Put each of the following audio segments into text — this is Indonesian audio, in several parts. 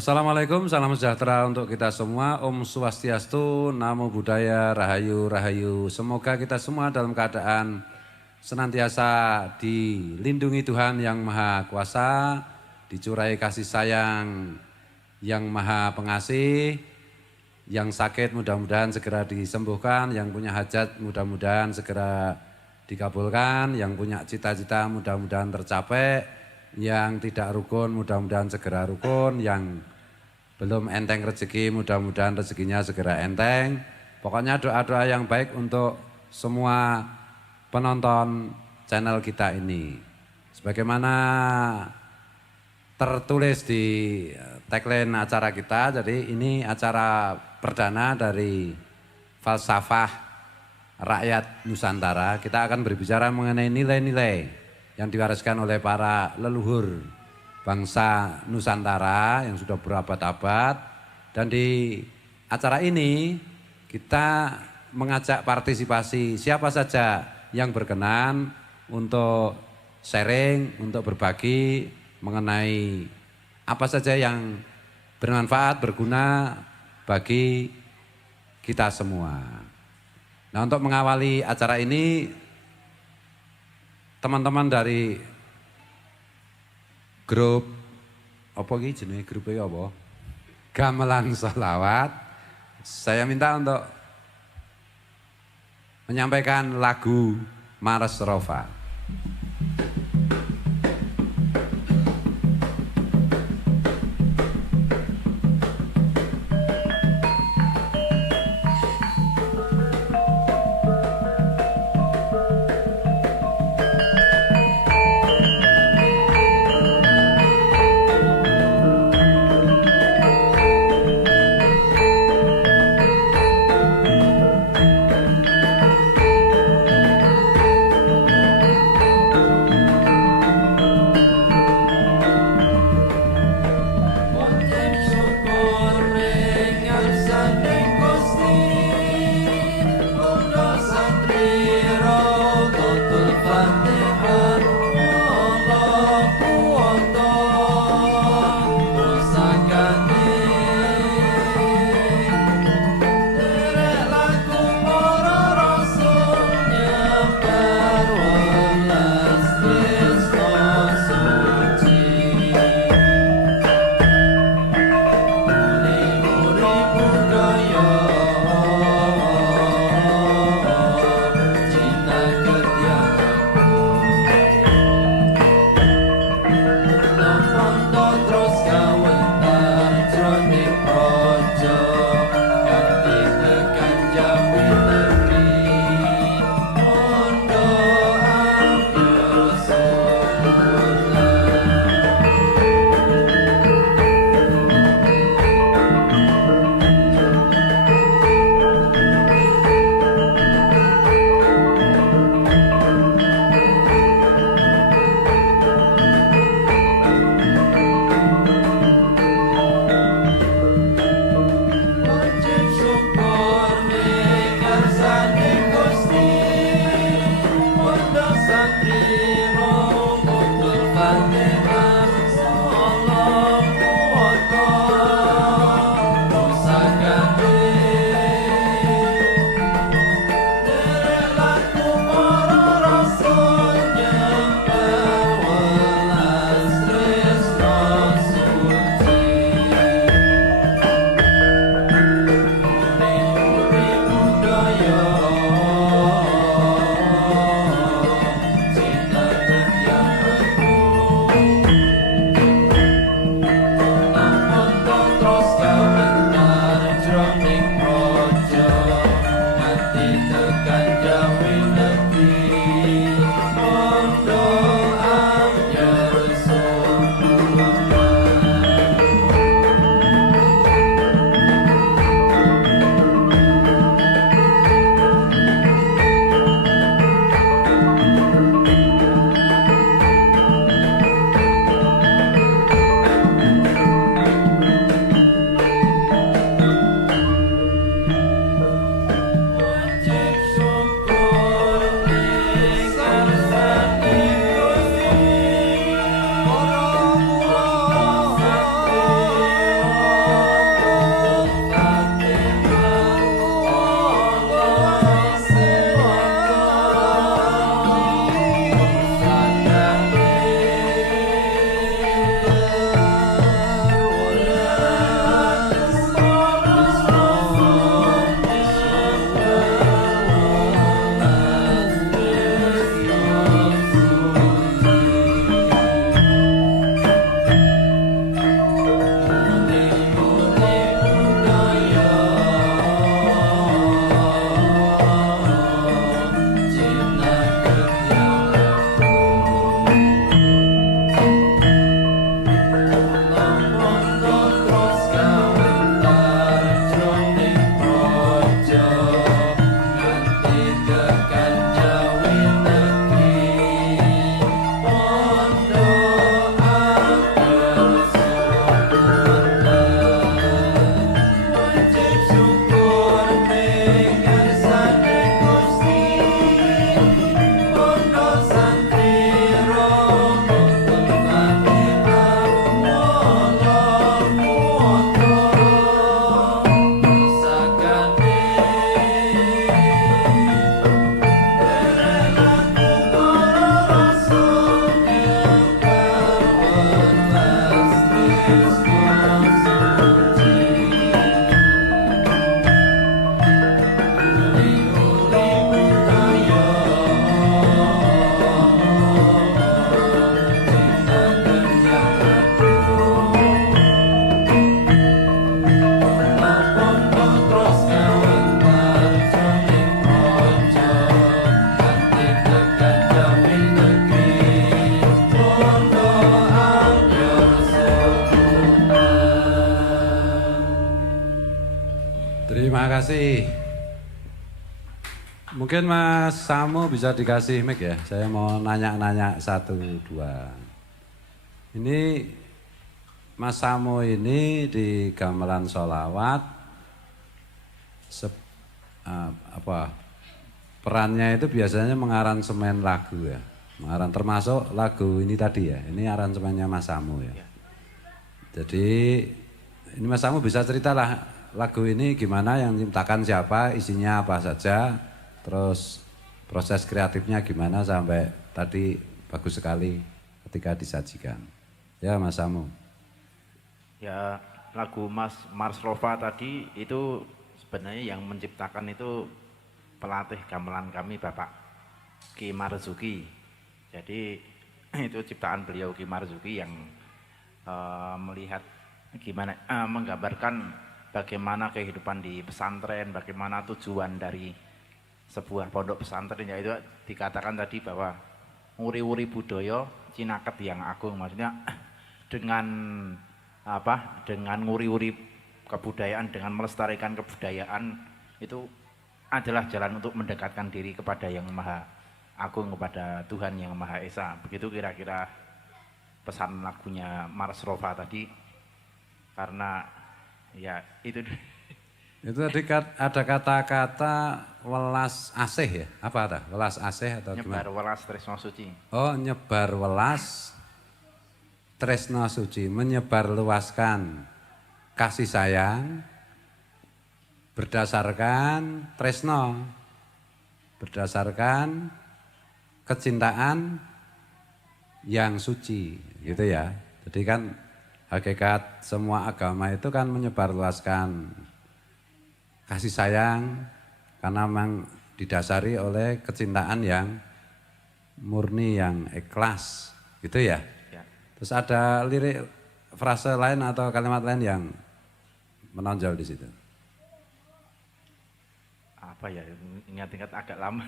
Assalamualaikum, salam sejahtera untuk kita semua. Om Swastiastu, Namo Buddhaya, Rahayu, Rahayu. Semoga kita semua dalam keadaan senantiasa dilindungi Tuhan yang Maha Kuasa, dicurai kasih sayang yang Maha Pengasih, yang sakit mudah-mudahan segera disembuhkan, yang punya hajat mudah-mudahan segera dikabulkan, yang punya cita-cita mudah-mudahan tercapai, yang tidak rukun mudah-mudahan segera rukun, yang belum enteng rezeki mudah-mudahan rezekinya segera enteng. Pokoknya doa-doa yang baik untuk semua penonton channel kita ini. Sebagaimana tertulis di tagline acara kita, jadi ini acara perdana dari Falsafah Rakyat Nusantara. Kita akan berbicara mengenai nilai-nilai yang diwariskan oleh para leluhur bangsa Nusantara yang sudah berabad-abad. Dan di acara ini kita mengajak partisipasi siapa saja yang berkenan untuk sharing, untuk berbagi mengenai apa saja yang bermanfaat, berguna bagi kita semua. Nah, untuk mengawali acara ini, teman-teman dari grup apa iki jenenge grupe apa? Gamelan Sholawat, saya minta untuk menyampaikan lagu Mars Rofa. Terima kasih. Mungkin Mas Samo bisa dikasih mic ya. Saya mau nanya-nanya satu dua. Ini Mas Samo ini di gamelan sholawat perannya itu biasanya mengaransemen lagu ya. Termasuk lagu ini tadi ya. Ini aransemennya Mas Samo ya. Jadi ini Mas Samo bisa ceritalah lagu ini gimana, yang menciptakan siapa, isinya apa saja, terus proses kreatifnya gimana sampai tadi bagus sekali ketika disajikan. Ya Mas Samo. Ya, lagu Mars Rova tadi itu sebenarnya yang menciptakan itu pelatih gamelan kami Bapak Ki Marzuki. Jadi itu ciptaan beliau Ki Marzuki yang melihat gimana menggambarkan bagaimana kehidupan di pesantren, bagaimana tujuan dari sebuah pondok pesantren, yaitu dikatakan tadi bahwa nguri-uri budaya Cinaket yang agung, maksudnya dengan dengan nguri-uri kebudayaan, dengan melestarikan kebudayaan itu adalah jalan untuk mendekatkan diri kepada yang Maha Agung, kepada Tuhan yang Maha Esa. Begitu kira-kira pesan lagunya Mars Rova tadi, karena ya itu. Itu tadi ada kata-kata welas asih ya? Apa ada? Welas asih atau nyebar gimana? welas tresno suci. Oh, nyebar welas tresno suci, menyebar luaskan kasih sayang berdasarkan tresno, berdasarkan kecintaan yang suci, gitu ya. Jadi kan hakikat semua agama itu kan menyebarluaskan kasih sayang karena memang didasari oleh kecintaan yang murni, yang ikhlas, gitu ya. Ya. Terus ada lirik frase lain atau kalimat lain yang menonjol di situ. Apa ya, ingat-ingat agak lama.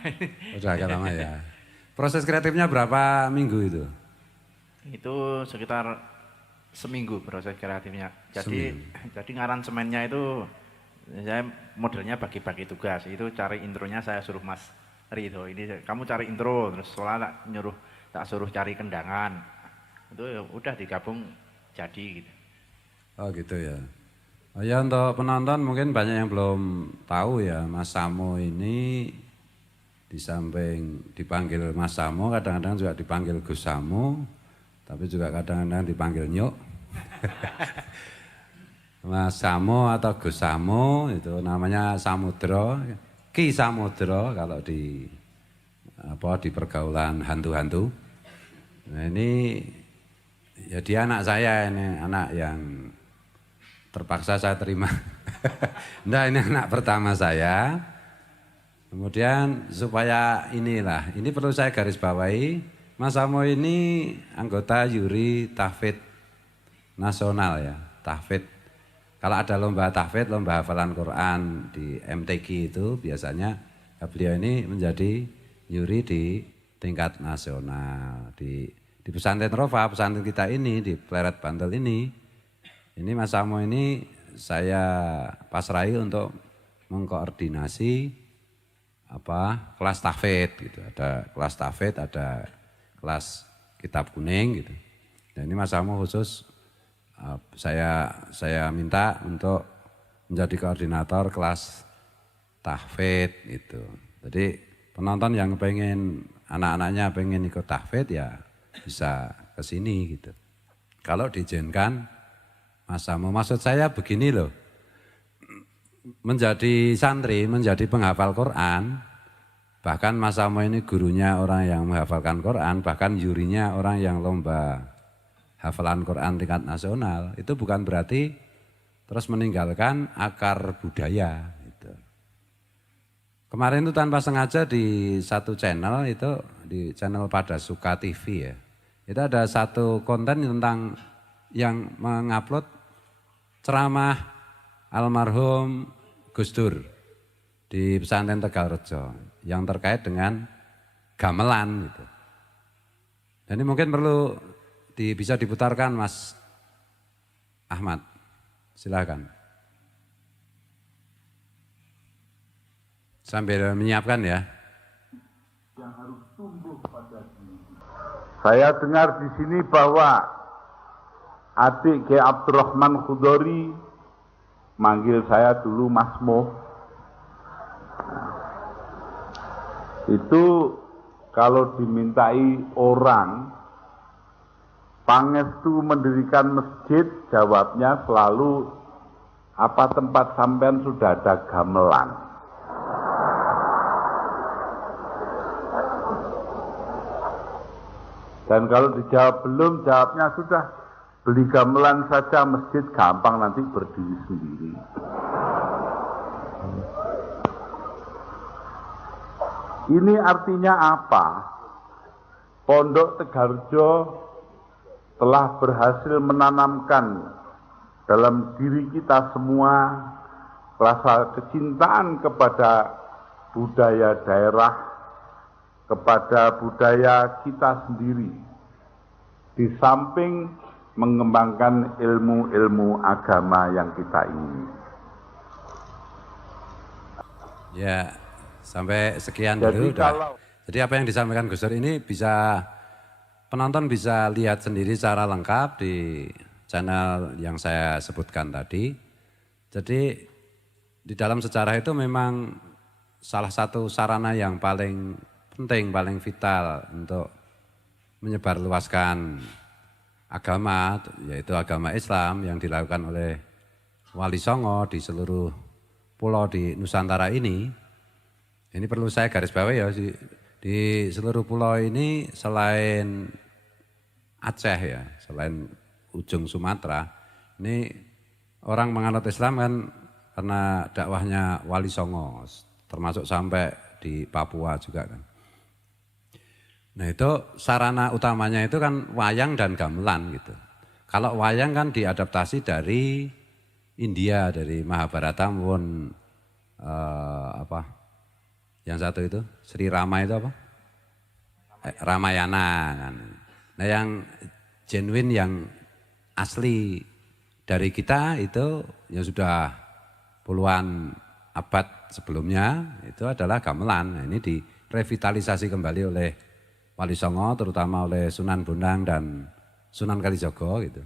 Udah agak lama ya. Proses kreatifnya berapa minggu itu? Itu sekitar seminggu proses kreatifnya. Jadi ngaransemennya itu saya modelnya bagi-bagi tugas. Itu cari intronya saya suruh Mas Ridho. Ini kamu cari intro, terus soalnya tak suruh cari kendangan. Itu ya udah digabung jadi gitu. Oh gitu ya. Oh ya, untuk penonton mungkin banyak yang belum tahu ya, Mas Samo ini di samping dipanggil Mas Samo, kadang-kadang juga dipanggil Gus Samo, tapi juga kadang-kadang dipanggil Nyuk. Mas Samo atau Gus Samo itu namanya Samudro, Ki Samudro kalau di pergaulan hantu-hantu. Nah ini ya dia anak saya, ini anak yang terpaksa saya terima. Nah ini anak pertama saya. Kemudian supaya ini perlu saya garis bawahi, Mas Samo ini anggota juri tahfidz nasional ya, tahfidz. Kalau ada lomba tahfidz, lomba hafalan Quran di MTQ itu biasanya beliau ini menjadi juri di tingkat nasional. Di pesantren Rova, pesantren kita ini di Pleret Bantul ini Mas Samo ini saya pasrahi untuk mengkoordinasi kelas tahfidz gitu. Ada kelas tahfidz, ada kelas kitab kuning gitu. Dan ini Mas Samo khusus saya minta untuk menjadi koordinator kelas tahfidz gitu. Jadi penonton yang pengen anak-anaknya pengen ikut tahfidz ya bisa ke sini gitu. Kalau diizinkan Mas Samo, maksud saya begini loh, menjadi santri, menjadi penghafal Quran, bahkan Mas Samo ini gurunya orang yang menghafalkan Quran, bahkan jurinya orang yang lomba hafalan Quran tingkat nasional, itu bukan berarti terus meninggalkan akar budaya. Gitu. Kemarin itu tanpa sengaja di satu channel itu, di channel Pada Suka TV ya, itu ada satu konten tentang yang mengupload ceramah almarhum Gus Dur di pesantren Tegalrejo yang terkait dengan gamelan gitu. Dan ini mungkin perlu bisa diputarkan Mas Ahmad, silakan. Sambil menyiapkan ya. Saya dengar di sini bahwa adik Kiai Abdurrahman Khudori manggil saya dulu Mas Mo. Itu kalau dimintai orang pangestu mendirikan masjid, jawabnya selalu, apa tempat sampean sudah ada gamelan? Dan kalau dijawab belum, jawabnya sudah, beli gamelan saja masjid gampang nanti berdiri sendiri. Ini artinya apa? Pondok Tegarjo telah berhasil menanamkan dalam diri kita semua rasa kecintaan kepada budaya daerah, kepada budaya kita sendiri, di samping mengembangkan ilmu-ilmu agama yang kita ingini. Ya, sampai sekian dulu. Jadi apa yang disampaikan Gus Dur ini bisa penonton bisa lihat sendiri secara lengkap di channel yang saya sebutkan tadi. Jadi di dalam sejarah itu memang salah satu sarana yang paling penting, paling vital untuk menyebarluaskan agama, yaitu agama Islam yang dilakukan oleh Wali Songo di seluruh pulau di Nusantara ini. Ini perlu saya garis bawahi ya, di seluruh pulau ini selain Aceh ya, selain ujung Sumatera, ini orang menganut Islam kan karena dakwahnya Wali Songo, termasuk sampai di Papua juga kan. Nah itu sarana utamanya itu kan wayang dan gamelan gitu. Kalau wayang kan diadaptasi dari India, dari Mahabharata maupun yang satu itu Sri Rama itu apa? Ramayana kan. Nah yang genuine, yang asli dari kita itu yang sudah puluhan abad sebelumnya itu adalah gamelan. Nah, ini direvitalisasi kembali oleh Wali Songo, terutama oleh Sunan Bonang dan Sunan Kalijogo gitu.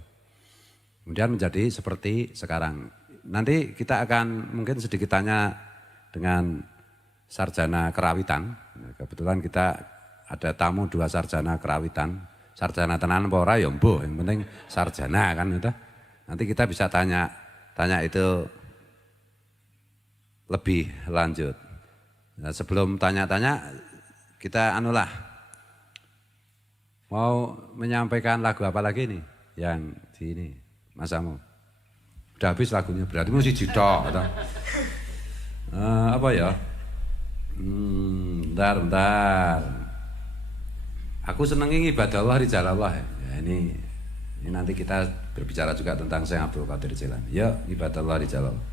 Kemudian menjadi seperti sekarang. Nanti kita akan mungkin sedikit tanya dengan sarjana kerawitan. Kebetulan kita ada tamu 2 sarjana kerawitan. Sarjana tenan apa ora ya mbuh, yang penting sarjana kan itu. Nanti kita bisa tanya itu lebih lanjut. Nah, sebelum tanya-tanya kita mau menyampaikan lagu apa lagi nih yang di ini, Mas Amo? Udah habis lagunya, berarti mesti jitok atau apa ya? Bentar. Aku senengi ibadah Allah rijal Allah ya. Ini nanti kita berbicara juga tentang Syekh Abdul Qadir Jilani. Ya, ibadah Allah rijal Allah.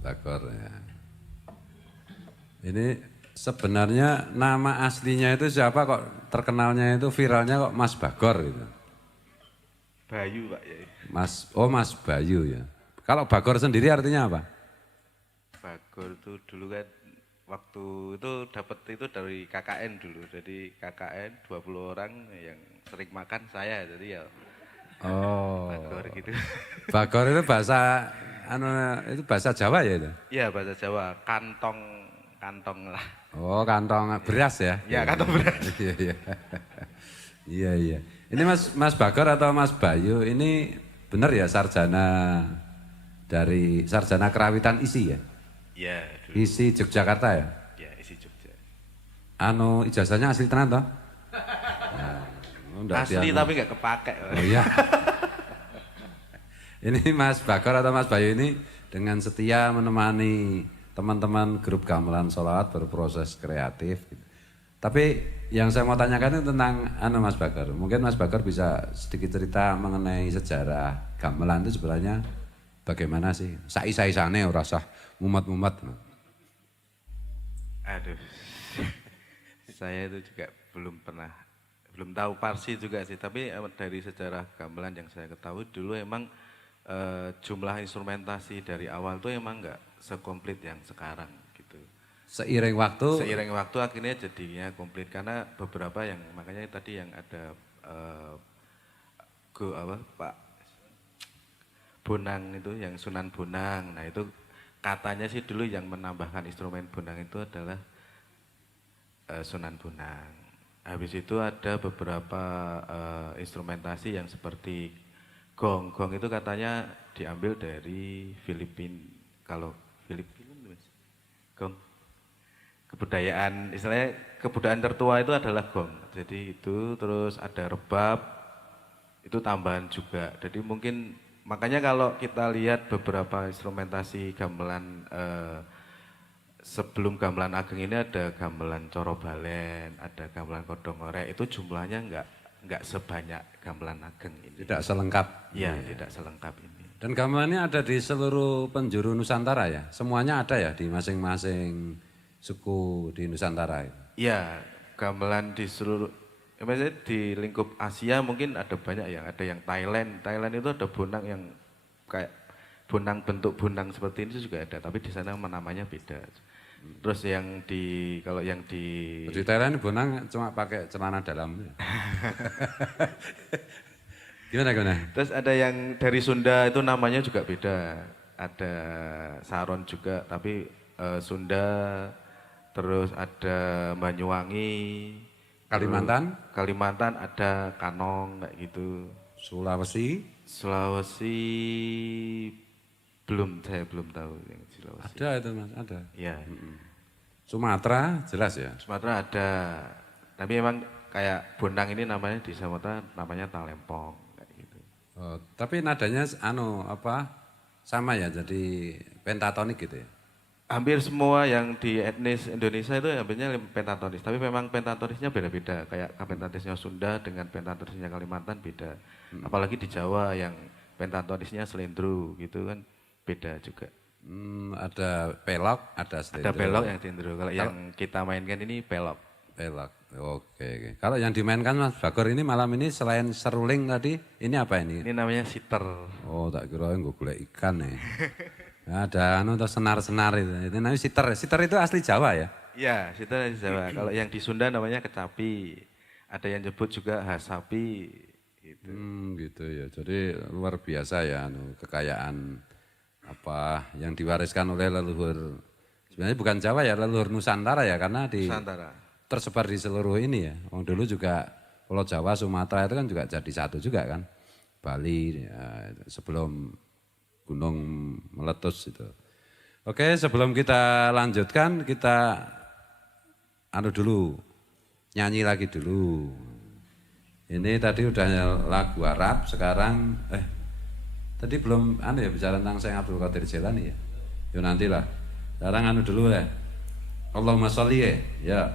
Bagor ya. Ini sebenarnya nama aslinya itu siapa kok terkenalnya itu viralnya kok Mas Bagor gitu. Bayu Pak ya. Mas Bayu ya. Kalau Bagor sendiri artinya apa? Bagor itu dulu kan waktu itu dapat itu dari KKN dulu. Jadi KKN 20 orang yang sering makan saya jadi ya Oh. Bagor gitu. Bagor itu bahasa itu bahasa Jawa ya itu? Iya bahasa Jawa, kantong lah. Oh, kantong beras ya? Ya kantong beras. Iya, iya. Iya, iya. Ini Mas Bagor atau Mas Bayu ini benar ya sarjana dari sarjana kerawitan ISI ya? Iya. ISI Yogyakarta ya? Ya isi Jogja. Ijazahnya asli tenan toh? Asli tapi nggak kepake. Oh iya. Ini Mas Bagor atau Mas Bayu ini dengan setia menemani teman-teman grup gamelan sholawat berproses kreatif. Tapi yang saya mau tanyakan itu tentang Mas Bagor. Mungkin Mas Bagor bisa sedikit cerita mengenai sejarah gamelan itu sebenarnya bagaimana sih? Sai-saisane ora usah mumet-mumet. Aduh. Saya itu juga belum tahu pasti juga sih, tapi dari sejarah gamelan yang saya ketahui dulu emang jumlah instrumentasi dari awal tuh emang nggak sekomplit yang sekarang gitu. Seiring waktu Akhirnya jadinya komplit karena beberapa yang makanya tadi yang ada Pak Bonang itu yang Sunan Bonang. Nah itu katanya sih dulu yang menambahkan instrumen bonang itu adalah Sunan Bonang. Habis itu ada beberapa instrumentasi yang seperti gong. Gong itu katanya diambil dari Filipina. Kalau Filipina, gong. Kebudayaan, istilahnya kebudayaan tertua itu adalah gong. Jadi itu terus ada rebab, itu tambahan juga. Jadi mungkin makanya kalau kita lihat beberapa instrumentasi gamelan sebelum gamelan ageng ini ada gamelan coro balen, ada gamelan kodong orek, itu jumlahnya enggak sebanyak gamelan ageng ini. tidak selengkap. Iya, tidak selengkap ini. Dan gamelan ini ada di seluruh penjuru Nusantara ya? Semuanya ada ya di masing-masing suku di Nusantara? Iya, gamelan di seluruh, maksudnya di lingkup Asia mungkin ada banyak yang, ada yang Thailand. Thailand itu ada bonang yang kayak bonang, bentuk bonang seperti ini juga ada, tapi di sana namanya beda. Terus yang kalau yang di Thailand bonang cuma pakai celana dalam. Gimana? Terus ada yang dari Sunda itu namanya juga beda. Ada saron juga, tapi Sunda. Terus ada Banyuwangi. Kalimantan ada Kanong kayak gitu. Sulawesi saya belum tahu yang Sulawesi. ada itu Mas, ada. Iya. Sumatera jelas ya. Sumatera ada. Tapi emang kayak bonang ini namanya di Sumatera namanya talempong kayak gitu. Oh, tapi nadanya sama ya, jadi pentatonik gitu ya. Hampir semua yang di etnis Indonesia itu hampirnya pentatonis, tapi memang pentatonisnya beda-beda. Kayak pentatonisnya Sunda dengan pentatonisnya Kalimantan beda. Apalagi di Jawa yang pentatonisnya selendro gitu kan beda juga. Ada pelok, ada selendro. Ada pelok yang selendro. Kalau yang kita mainkan ini pelok. Pelok. Oke. Kalau yang dimainkan Mas Bagor ini malam ini selain seruling tadi, ini apa ini? Ini namanya siter. Oh, tak kira gue golek ikan nih. Ada senar-senar itu. Itu namanya siter. Siter itu asli Jawa ya? Iya, siter asli Jawa. Kalau yang di Sunda namanya kecapi. Ada yang nyebut juga hasapi. Gitu. Gitu ya. Jadi luar biasa ya kekayaan yang diwariskan oleh leluhur. Sebenarnya bukan Jawa ya, leluhur Nusantara ya, karena Nusantara. Tersebar di seluruh ini ya. Dulu juga Pulau Jawa, Sumatera itu kan juga jadi satu juga kan. Bali ya, sebelum gunung meletus itu. Oke, sebelum kita lanjutkan kita dulu. Nyanyi lagi dulu. Ini tadi udah lagu Arab, sekarang tadi belum bicara tentang Syekh Abdul Qadir Jailani ya. Yuk nantilah. Sekarang dulu ya. Allahumma sholli ya.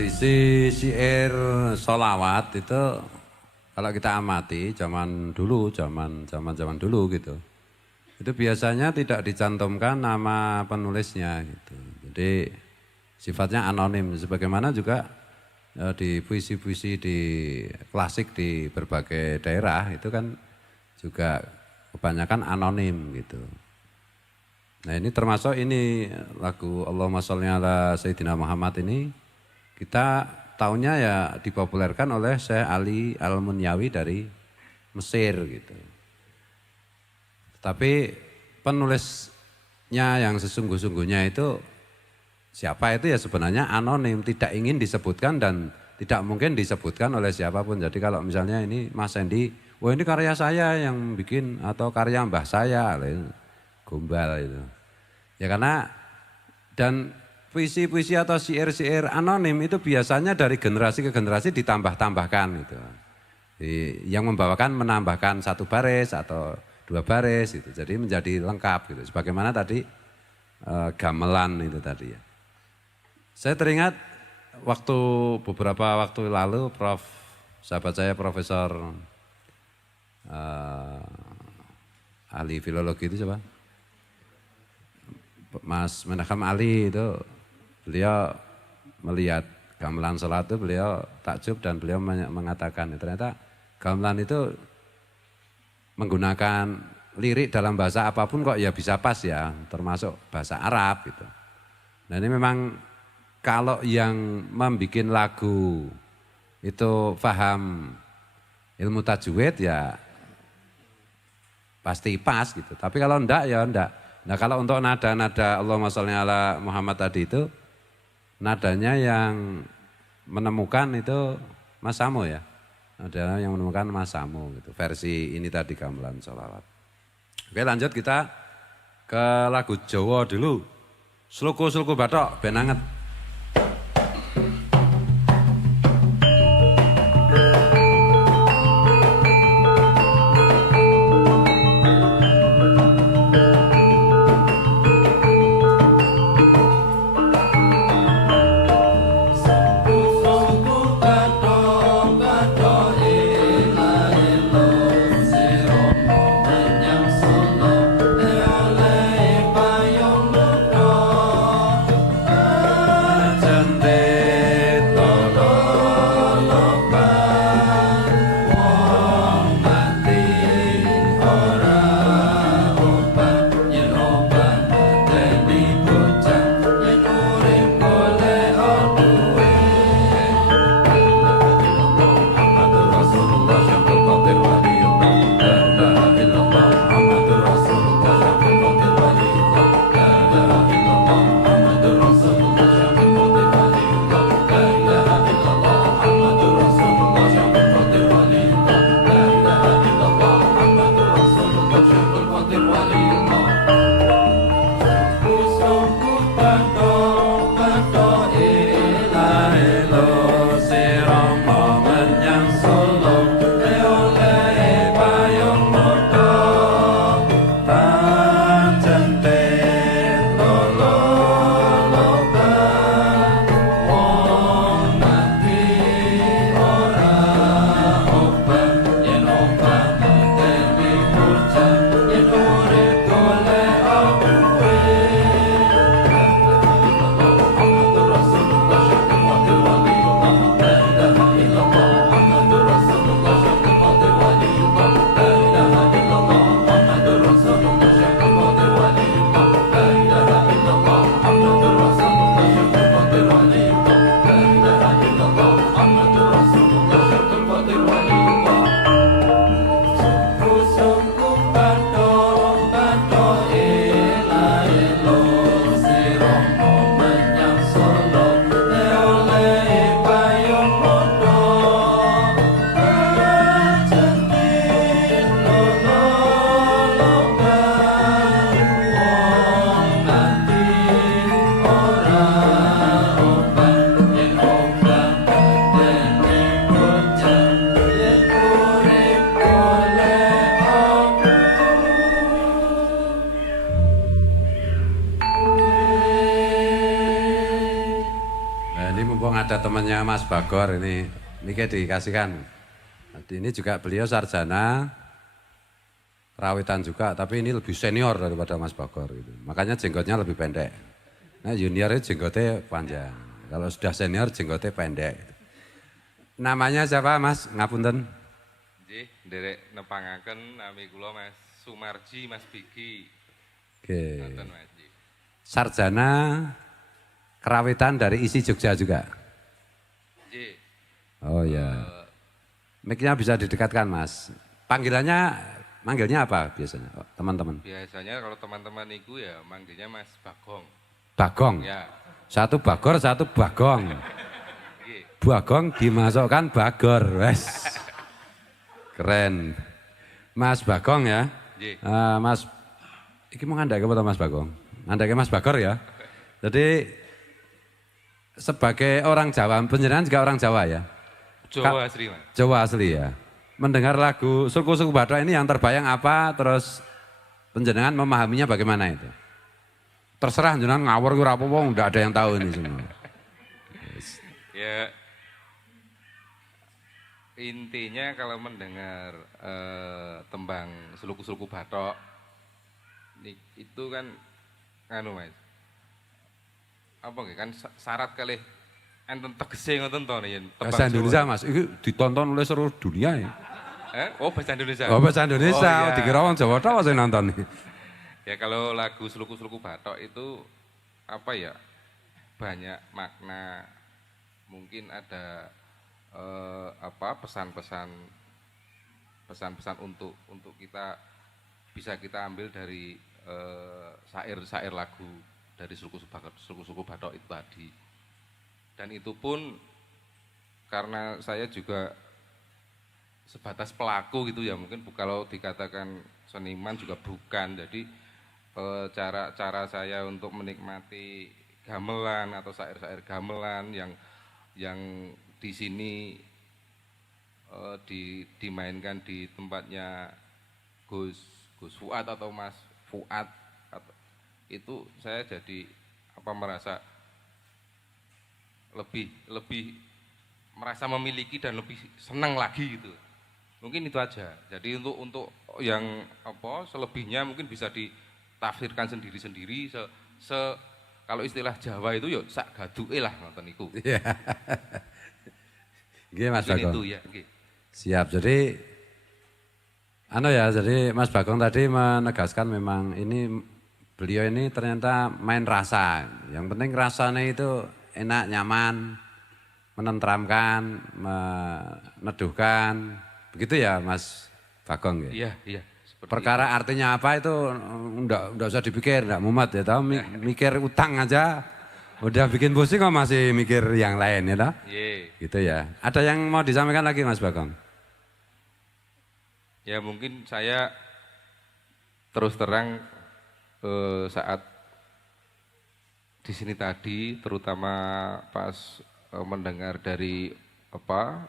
tradisi syair sholawat itu kalau kita amati zaman dulu gitu. Itu biasanya tidak dicantumkan nama penulisnya gitu. Jadi sifatnya anonim sebagaimana juga di puisi-puisi di klasik di berbagai daerah itu kan juga kebanyakan anonim gitu. Nah ini termasuk ini lagu Allahumma sholli ala Sayyidina Muhammad ini kita tahunya ya dipopulerkan oleh Syekh Ali Al-Munyawi dari Mesir gitu. Tapi penulisnya yang sesungguh-sungguhnya itu siapa itu ya sebenarnya anonim, tidak ingin disebutkan dan tidak mungkin disebutkan oleh siapapun. Jadi kalau misalnya ini Mas Hendy, wah ini karya saya yang bikin atau karya mbah saya, gombal itu. Ya karena dan puisi-puisi atau syair-syair anonim itu biasanya dari generasi ke generasi ditambah-tambahkan gitu. Yang membawakan menambahkan satu baris atau dua baris itu. Jadi menjadi lengkap gitu. Sebagaimana tadi gamelan itu tadi ya. Saya teringat beberapa waktu lalu sahabat saya Profesor ahli filologi itu siapa? Mas Menachem Ali itu beliau melihat gamelan sholat itu beliau takjub dan beliau mengatakan ternyata gamelan itu menggunakan lirik dalam bahasa apapun kok ya bisa pas ya, termasuk bahasa Arab gitu. Nah ini memang kalau yang membuat lagu itu paham ilmu tajwid ya pasti pas gitu. Tapi kalau enggak ya enggak. Nah kalau untuk nada-nada Allahumma sholli ala Muhammad tadi itu nadanya yang menemukan itu Mas Samo ya. Ada yang menemukan Mas Samo gitu. Versi ini tadi gamelan sholawat. Oke lanjut kita ke lagu Jawa dulu. Sluku-sluku bathok ben anget. Payung nutra Mas Bagor ini kayak dikasihkan. Ini juga beliau sarjana kerawitan juga, tapi ini lebih senior daripada Mas Bagor gitu. Makanya jenggotnya lebih pendek. Nah junior itu jenggotnya panjang. Kalau sudah senior jenggotnya pendek. Namanya siapa Mas? Ngapunten. Nggih, nderek nepangaken nami kula Mas Sumarji Mas Bigi. Oke. Ngoten Mas. Sarjana kerawitan dari ISI Jogja juga. Nggih. Oh ya. Mic-nya bisa didekatkan Mas. Manggilnya apa biasanya teman-teman? Biasanya kalau teman-teman itu ya manggilnya Mas Bagong. Bagong? Ya. Satu Bagor, satu Bagong. Nggih. Bagong dimasukkan Bagor, wes. Keren. Mas Bagong ya? Nggih. Mas, iki mau ngandake apa Mas Bagong? Ngandake Mas Bagor ya? Jadi sebagai orang Jawa, penjenengan juga orang Jawa ya? Jawa asli Mas. Jawa asli ya. Mendengar lagu suku-suku Batak ini yang terbayang apa, terus penjenengan memahaminya bagaimana itu? Terserah jenengan ngawur ora apa-apa, enggak ada yang tahu ini semua. Ya intinya kalau mendengar tembang suku-suku Batak itu kan anu Mas. Apa nggih kan syarat kalih enten tegese ngoten to yen Bahasa Indonesia Mas, itu ditonton oleh seluruh dunia ya. Oh bahasa Indonesia. Oh bahasa Indonesia, Oh, iya. dikira orang Jawa tok sing nonton. Ya kalau lagu Sluku-Sluku Batok itu apa ya banyak makna, mungkin ada pesan-pesan untuk kita bisa kita ambil dari syair-syair lagu dari Sluku-Sluku Batok itu tadi. Dan itu pun karena saya juga sebatas pelaku gitu ya, mungkin kalau dikatakan seniman juga bukan. Jadi cara saya untuk menikmati gamelan atau syair-syair gamelan yang di sini dimainkan di tempatnya Gus Fuad atau Mas Fuad itu saya jadi merasa lebih merasa memiliki dan lebih senang lagi gitu. Mungkin itu aja. Jadi untuk yang selebihnya mungkin bisa ditafsirkan sendiri-sendiri kalau istilah Jawa itu ya sak gaduke lah ngoten niku. Iya. Nggih Mas Bagong. Itu ya, nggih. Siap. Jadi jadi Mas Bagong tadi menegaskan memang beliau ini ternyata main rasa. Yang penting rasanya itu enak, nyaman, menenteramkan, meneduhkan. Begitu ya Mas Bagong ya? Iya. Perkara artinya apa itu enggak usah dipikir, enggak mumet ya tahu mikir utang aja. Udah bikin pusing kok masih mikir yang lain ya tahu? Iya. Gitu ya. Ada yang mau disampaikan lagi Mas Bagong? Ya mungkin saya terus terang saat di sini tadi terutama pas mendengar dari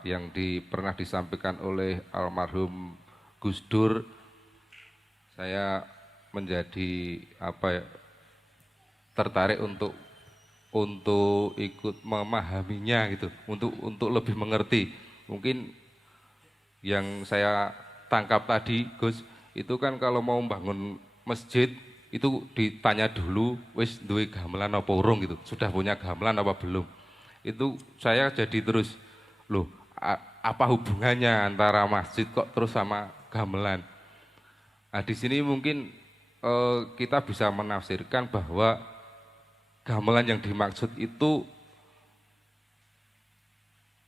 yang pernah disampaikan oleh almarhum Gus Dur, saya menjadi tertarik untuk ikut memahaminya gitu, untuk lebih mengerti. Mungkin yang saya tangkap tadi Gus itu kan kalau mau bangun masjid itu ditanya dulu wis duwe gamelan apa urung gitu, sudah punya gamelan apa belum. Itu saya jadi terus loh, apa hubungannya antara masjid kok terus sama gamelan? Nah, di sini mungkin kita bisa menafsirkan bahwa gamelan yang dimaksud itu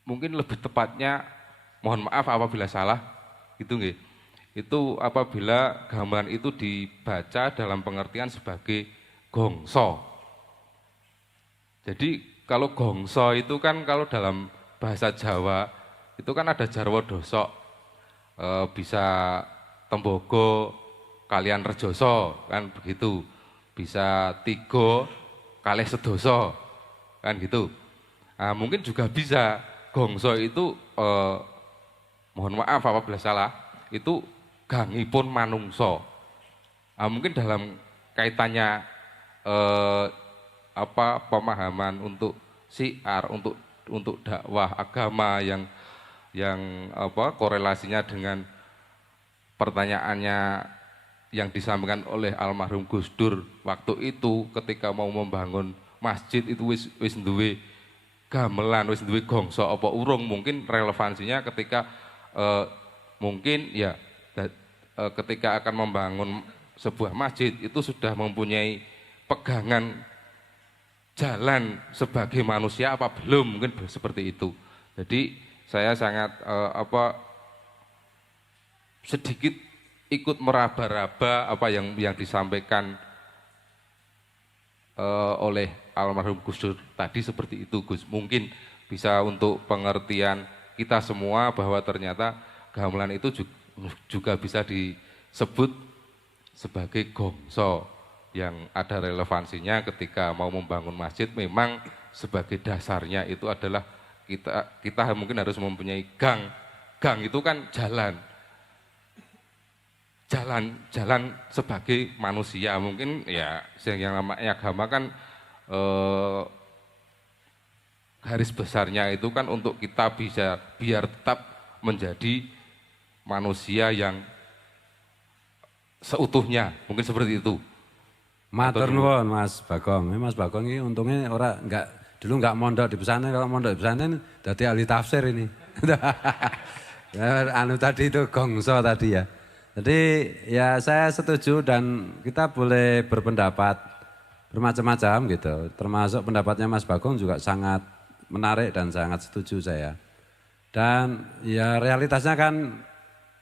mungkin lebih tepatnya, mohon maaf apabila salah, gitu nggih. Itu apabila gamelan itu dibaca dalam pengertian sebagai gongso. Jadi kalau gongso itu kan kalau dalam bahasa Jawa itu kan ada jarwo dosok, bisa tembogo kalian rejoso kan begitu, bisa tigo kalih sedoso kan gitu. Nah, mungkin juga bisa gongso itu mohon maaf apabila salah, itu gangipun manungso. Nah, mungkin dalam kaitannya pemahaman untuk syiar, untuk untuk dakwah agama yang korelasinya dengan pertanyaannya yang disampaikan oleh almarhum Gus Dur waktu itu ketika mau membangun masjid itu wis duwe gamelan, wis duwe gongso apa urung, mungkin relevansinya ketika mungkin ya ketika akan membangun sebuah masjid itu sudah mempunyai pegangan jalan sebagai manusia apa belum, mungkin seperti itu. Jadi saya sangat sedikit ikut meraba-raba apa yang disampaikan oleh almarhum Gus Dur tadi seperti itu, Gus. Mungkin bisa untuk pengertian kita semua bahwa ternyata gamelan itu juga bisa disebut sebagai gongso yang ada relevansinya ketika mau membangun masjid. Memang sebagai dasarnya itu adalah kita mungkin harus mempunyai gang. Gang itu kan jalan sebagai manusia. Mungkin ya yang namanya agama kan garis besarnya itu kan untuk kita bisa biar tetap menjadi manusia yang seutuhnya, mungkin seperti itu. Matur nuwun Mas Bagong. Mas Bagong ini untungnya dulu nggak mondok di pesantren. Kalau mondok di pesantren jadi ahli tafsir ini. Anu tadi itu gongso tadi ya. Jadi ya saya setuju dan kita boleh berpendapat bermacam-macam gitu. Termasuk pendapatnya Mas Bagong juga sangat menarik dan sangat setuju saya. Dan ya realitasnya kan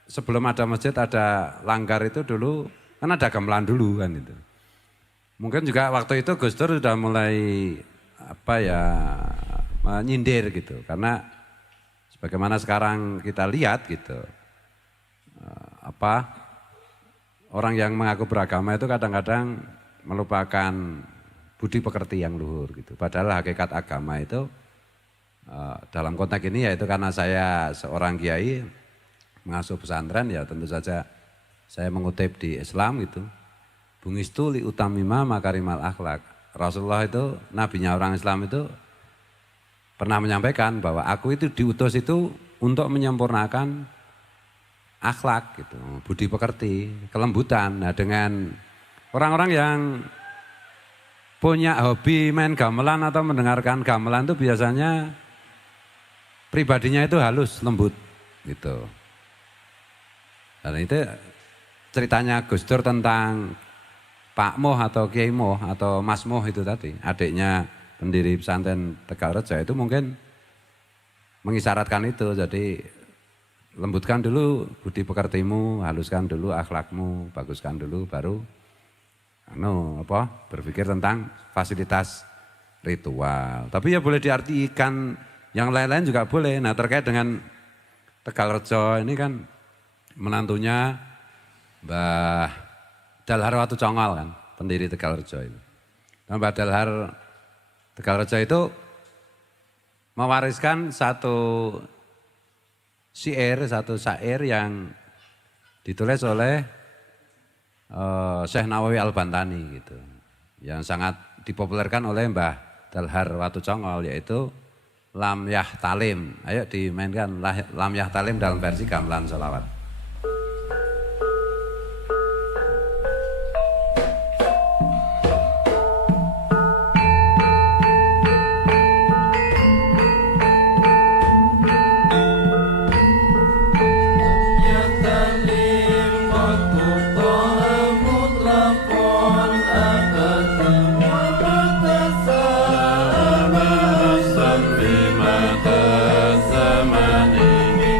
sebelum ada masjid ada langgar itu dulu kan ada gamelan dulu kan itu. Mungkin juga waktu itu Gus Dur sudah mulai menyindir gitu. Karena sebagaimana sekarang kita lihat gitu. Orang yang mengaku beragama itu kadang-kadang melupakan budi pekerti yang luhur gitu. Padahal hakikat agama itu dalam konteks ini yaitu karena saya seorang kiai mengasuh pesantren ya tentu saja saya mengutip di Islam gitu. Bungistu li utamima makarimal akhlak. Rasulullah itu nabinya orang Islam itu pernah menyampaikan bahwa aku itu diutus itu untuk menyempurnakan akhlak gitu, budi pekerti, kelembutan. Nah dengan orang-orang yang punya hobi main gamelan atau mendengarkan gamelan itu biasanya pribadinya itu halus, lembut gitu. Dan itu ceritanya Gus Dur tentang Pak Moh atau Kiai Moh atau Mas Moh itu tadi, adiknya pendiri pesantren Tegalrejo itu mungkin mengisyaratkan itu. Jadi lembutkan dulu budi pekertimu, haluskan dulu akhlakmu, baguskan dulu baru berpikir tentang fasilitas ritual. Tapi ya boleh diartikan yang lain-lain juga boleh. Nah terkait dengan Tegalrejo ini kan menantunya Mbah Dalhar Watu Congol kan, pendiri Tegalrejo itu. Nah, Mbah Dalhar Tegalrejo itu mewariskan satu syair yang ditulis oleh Syekh Nawawi Al-Bantani gitu. Yang sangat dipopulerkan oleh Mbah Dalhar Watu Congol yaitu Lam Yah Talim. Ayo dimainkan Lam Yah Talim dalam versi gamelan sholawat. Zaman ini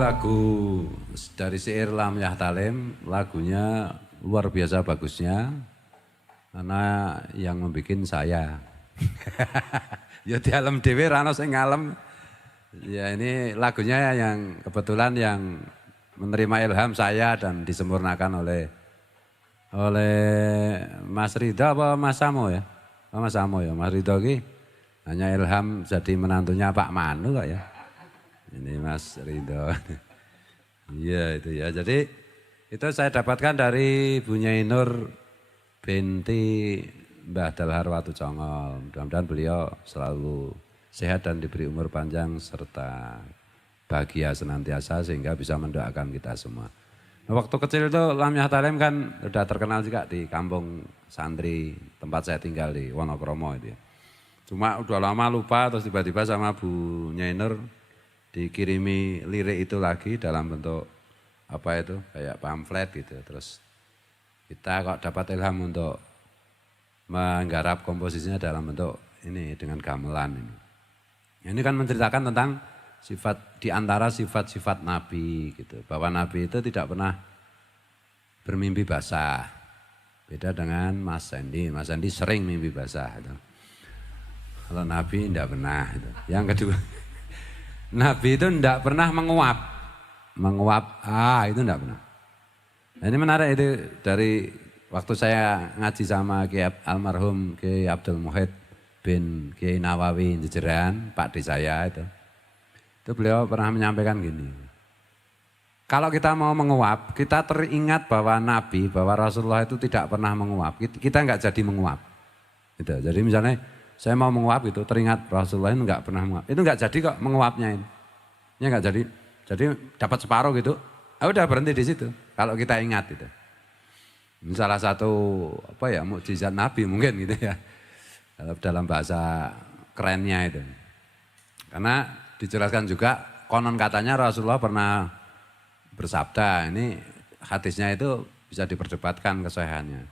lagu dari Syair Lam Yahtalim, lagunya luar biasa bagusnya, karena yang membuat saya. Ya di alam dewe rano sing ngalem. Ya ini lagunya yang kebetulan yang menerima ilham saya dan disempurnakan oleh Mas Ridho apa Mas Samo ya? Oh, Mas Samo ya, Mas Ridho ini hanya ilham jadi menantunya Pak Manu kok ya. Ini Mas Ridho. Iya itu ya. Jadi itu saya dapatkan dari Bu Nyai Nur binti Mbah Dalhar Watu Congol. Mudah-mudahan beliau selalu sehat dan diberi umur panjang serta bahagia senantiasa sehingga bisa mendoakan kita semua. Nah, waktu kecil itu Lam Yahtalim kan sudah terkenal juga di kampung santri tempat saya tinggal di Wonokromo itu ya. Cuma udah lama lupa terus tiba-tiba sama Bu Nyai Nur dikirimi lirik itu lagi dalam bentuk apa itu kayak pamflet gitu. Terus kita kok dapat ilham untuk menggarap komposisinya dalam bentuk ini dengan gamelan ini. Ini kan menceritakan tentang sifat di antara sifat-sifat Nabi gitu. Bahwa Nabi itu tidak pernah bermimpi basah. Beda dengan Mas Sandy. Mas Sandy sering mimpi basah gitu. Kalau Nabi tidak pernah gitu. Yang kedua Nabi itu tidak pernah menguap. Itu tidak pernah. Nah, ini menarik itu dari waktu saya ngaji sama Kiai almarhum Kiai Abdul Muhid bin Kiai Nawawi Jejeran, Pak D saya itu. Itu beliau pernah menyampaikan gini. Kalau kita mau menguap, kita teringat bahwa Nabi, bahwa Rasulullah itu tidak pernah menguap. Kita enggak jadi menguap. Gitu. Jadi misalnya saya mau menguap itu teringat Rasulullah itu enggak pernah menguap. Itu enggak jadi kok menguapnya ini. Ya enggak jadi. Jadi dapat separuh gitu. Udah berhenti di situ. Kalau kita ingat itu. Ini salah satu apa ya mukjizat Nabi mungkin gitu ya. Dalam bahasa kerennya itu. Karena dijelaskan juga konon katanya Rasulullah pernah bersabda. Ini hadisnya itu bisa diperdebatkan kesahihannya.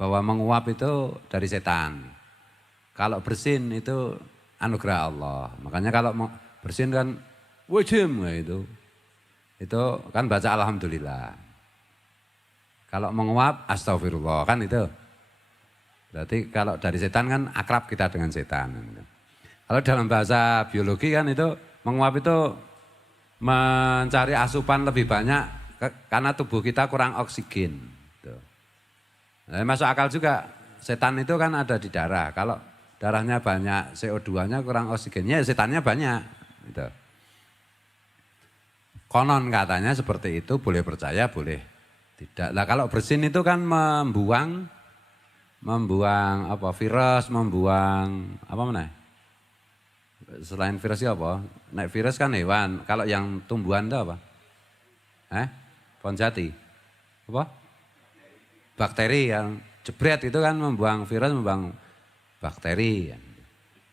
Bahwa menguap itu dari setan. Kalau bersin itu anugerah Allah. Makanya kalau bersin kan wajim itu. Itu kan baca alhamdulillah. Kalau menguap astagfirullah kan itu. Berarti kalau dari setan kan akrab kita dengan setan. Kalau dalam bahasa biologi kan itu menguap itu mencari asupan lebih banyak karena tubuh kita kurang oksigen. Nah, masuk akal juga setan itu kan ada di darah. Kalau darahnya banyak, CO2-nya kurang oksigennya, setannya banyak. Gitu. Konon katanya seperti itu, boleh percaya, boleh tidak. Nah kalau bersin itu kan membuang apa virus, membuang apa mana? Selain virus itu apa? Nek virus kan hewan. Kalau yang tumbuhan itu apa? Pohon jati. Apa? Bakteri yang jebret itu kan membuang virus, membuang bakteri.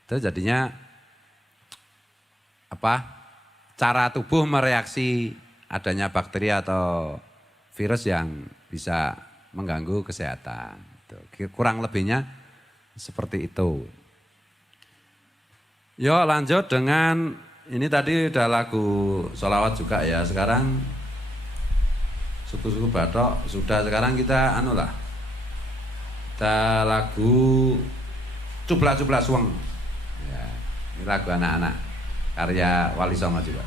Itu jadinya apa? Cara tubuh mereaksi adanya bakteri atau virus yang bisa mengganggu kesehatan. Kurang lebihnya seperti itu. Yuk lanjut dengan ini tadi udah lagu sholawat juga ya. Sekarang suku-suku Batok sudah, sekarang kita kita lagu Cublak-Cublak Suweng. Ya, ini lagu anak-anak karya Wali Songo juga.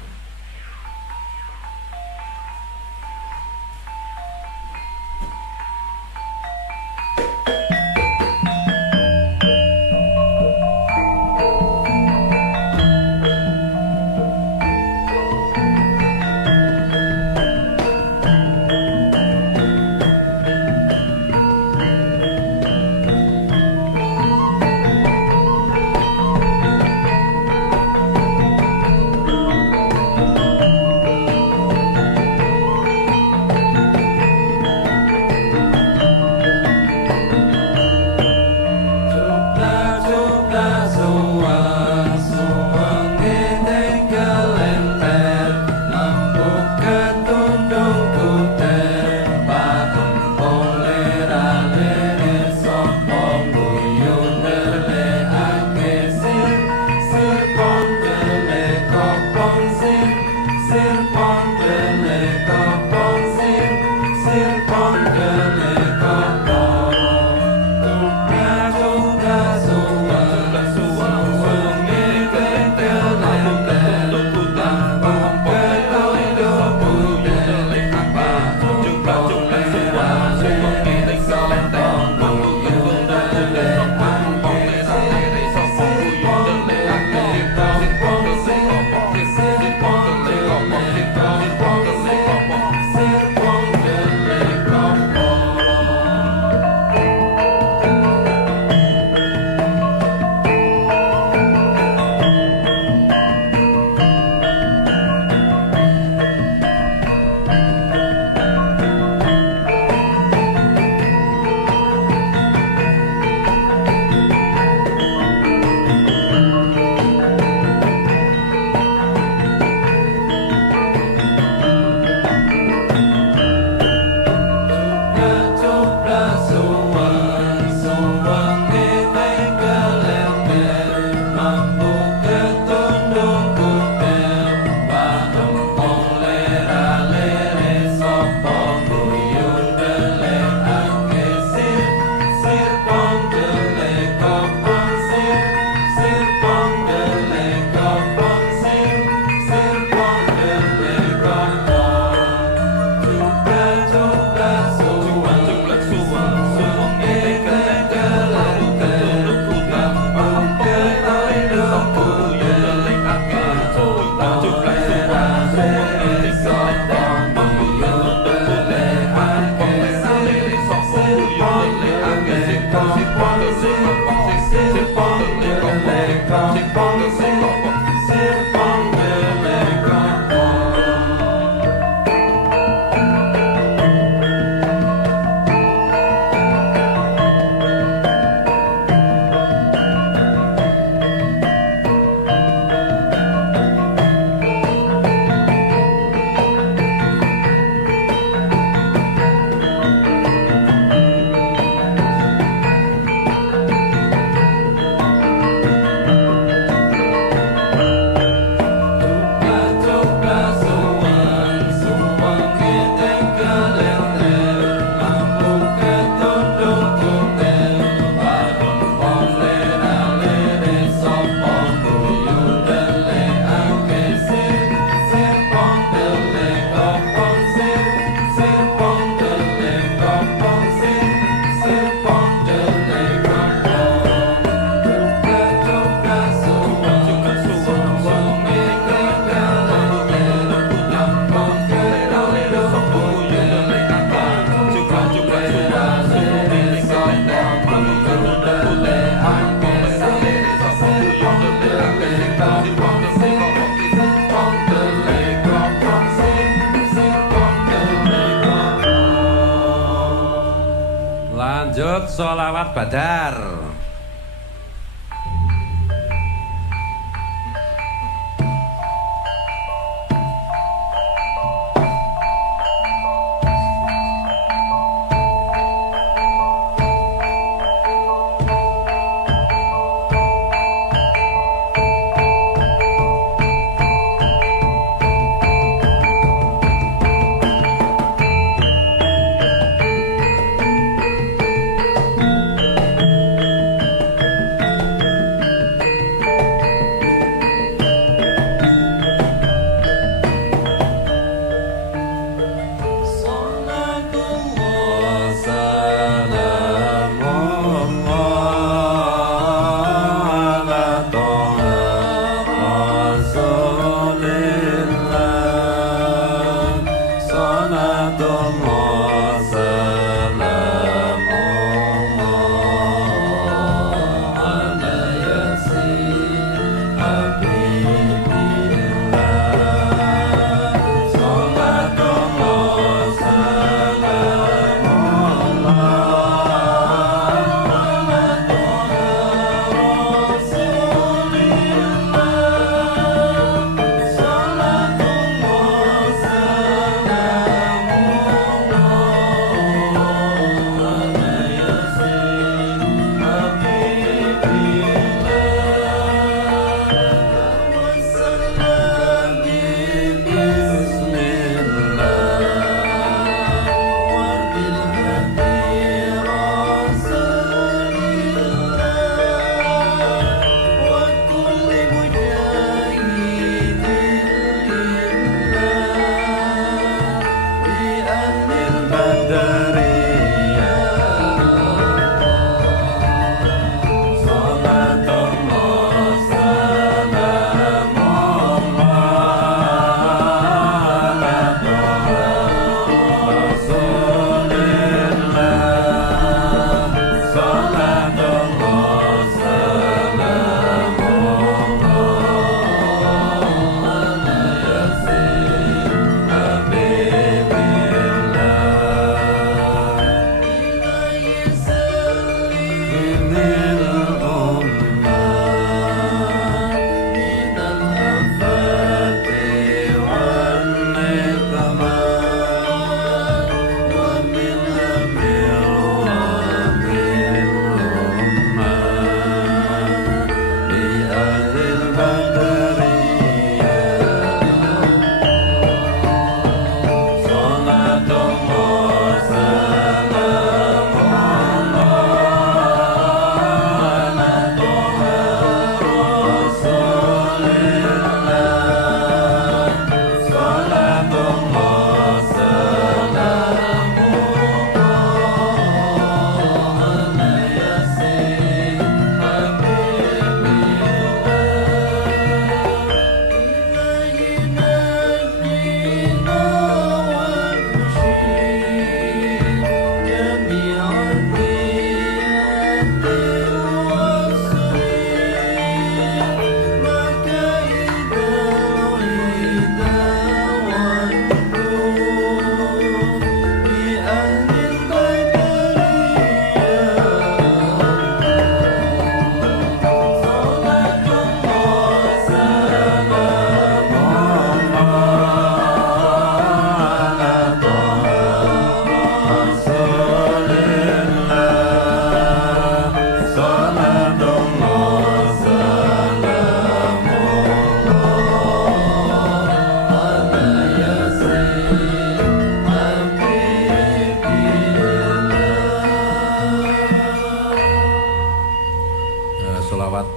Lanjut sholawat badar.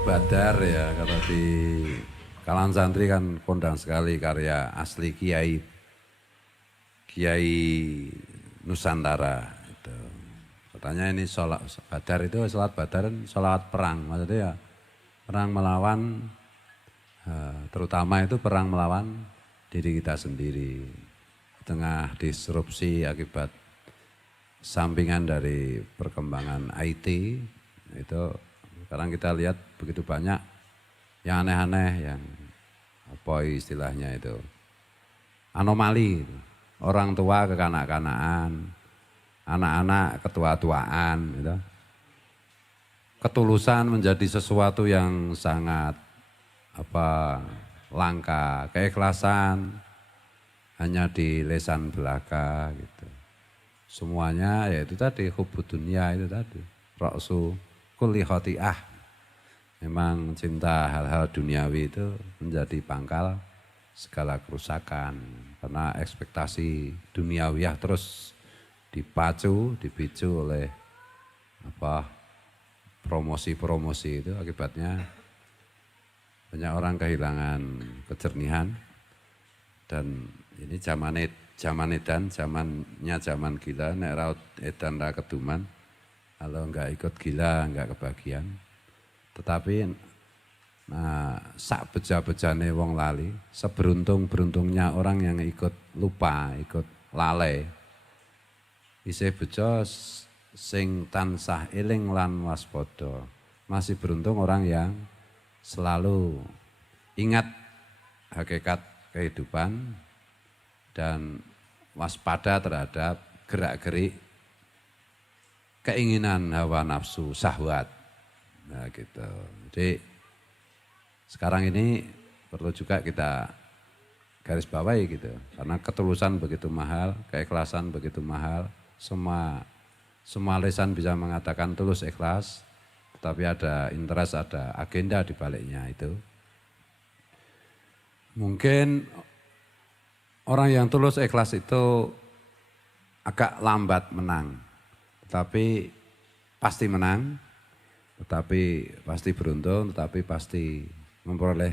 Badar ya, kalau di kalangan santri kan kondang sekali karya asli Kiai Nusantara. Itu. Katanya ini sholat Badar itu sholat Badar sholat perang, maksudnya ya perang melawan, terutama itu perang melawan diri kita sendiri. Di tengah disrupsi akibat sampingan dari perkembangan IT itu. Sekarang kita lihat begitu banyak yang aneh-aneh, yang apa istilahnya itu, anomali. Orang tua kekanak-kanakan, anak-anak ketua-tuaan gitu. Ketulusan menjadi sesuatu yang sangat langka, keikhlasan hanya di lesan belaka gitu. Semuanya ya itu tadi hubbud dunia itu tadi. Ra'su kulli khati'ah. Memang cinta hal-hal duniawi itu menjadi pangkal segala kerusakan. Karena ekspektasi duniawiyah terus dipicu oleh promosi-promosi itu, akibatnya banyak orang kehilangan kejernihan. Dan ini zamannya zaman gila, nek raut edan ra keduman, kalau enggak ikut gila enggak kebagian. Tetapi sak beja-bejane wong lali, seberuntung-beruntungnya orang yang ikut lupa, ikut lalai. Isih bejo sing tansah eling lan waspada. Masih beruntung orang yang selalu ingat hakikat kehidupan dan waspada terhadap gerak-gerik keinginan hawa nafsu syahwat. Nah gitu. Jadi sekarang ini perlu juga kita garis bawahi gitu. Karena ketulusan begitu mahal, keikhlasan begitu mahal. Semua lisan bisa mengatakan tulus ikhlas, tetapi ada interest, ada agenda di baliknya itu. Mungkin orang yang tulus ikhlas itu agak lambat menang, tetapi pasti menang, tetapi pasti beruntung, tetapi pasti memperoleh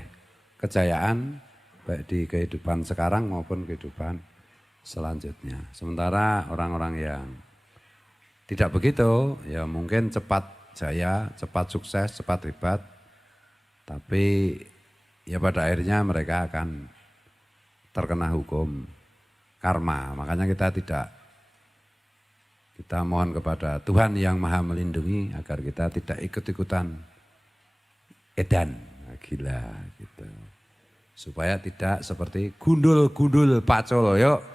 kejayaan baik di kehidupan sekarang maupun kehidupan selanjutnya. Sementara orang-orang yang tidak begitu, ya mungkin cepat jaya, cepat sukses, cepat hebat, tapi ya pada akhirnya mereka akan terkena hukum karma. Makanya kita mohon kepada Tuhan yang Maha Melindungi agar kita tidak ikut-ikutan edan gila gitu. Supaya tidak seperti gundul-gundul pacul, yuk.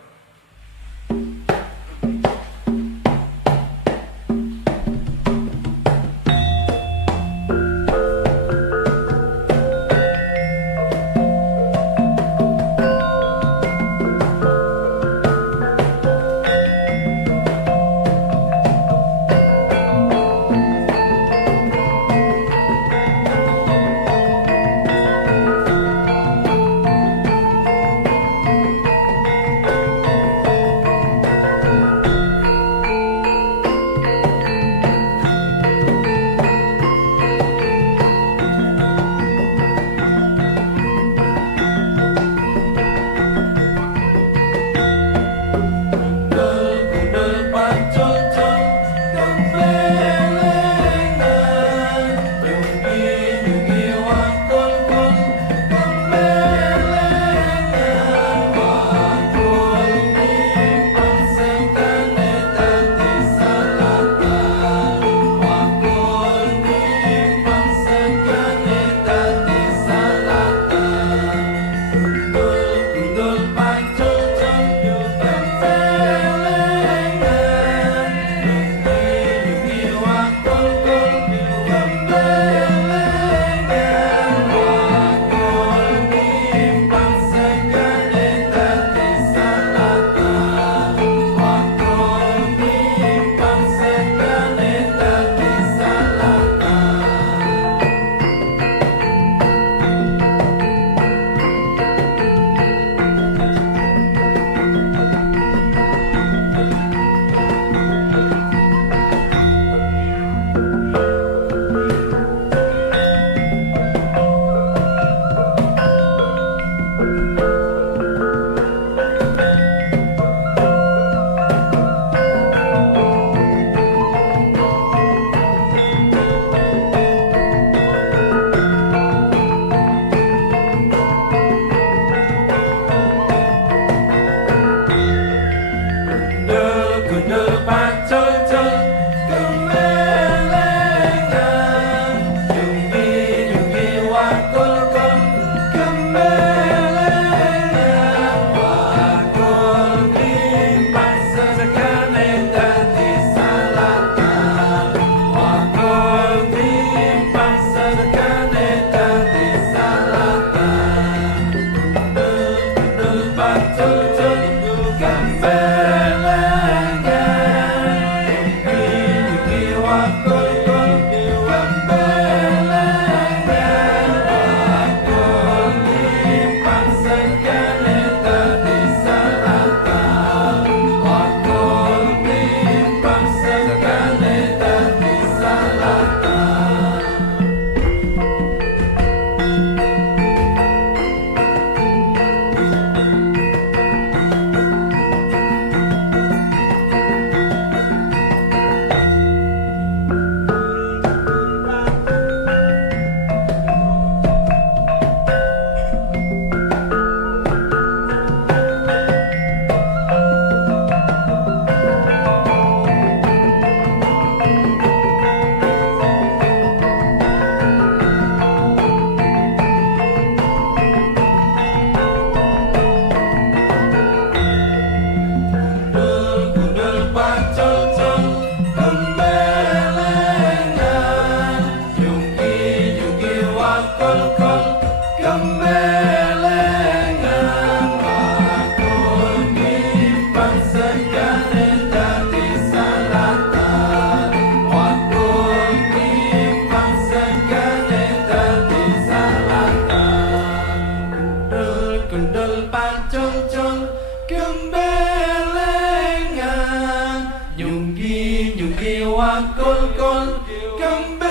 yugi wakul kul kembelengan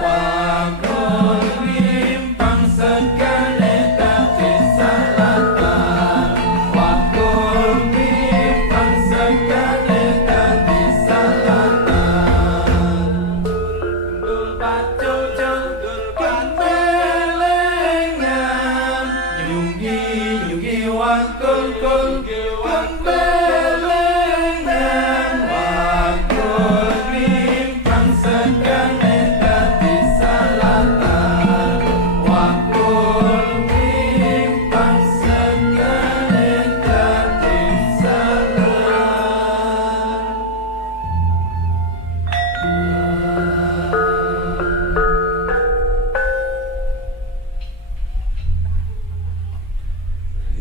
wakul rimpang segale dadi salatan wakul rimpang segale dadi salatan dul pacul dul kembelengan yugi wakul kul kembelengan wakul rimpang segale dadi salatan wakul rimpang segale dadi salatan.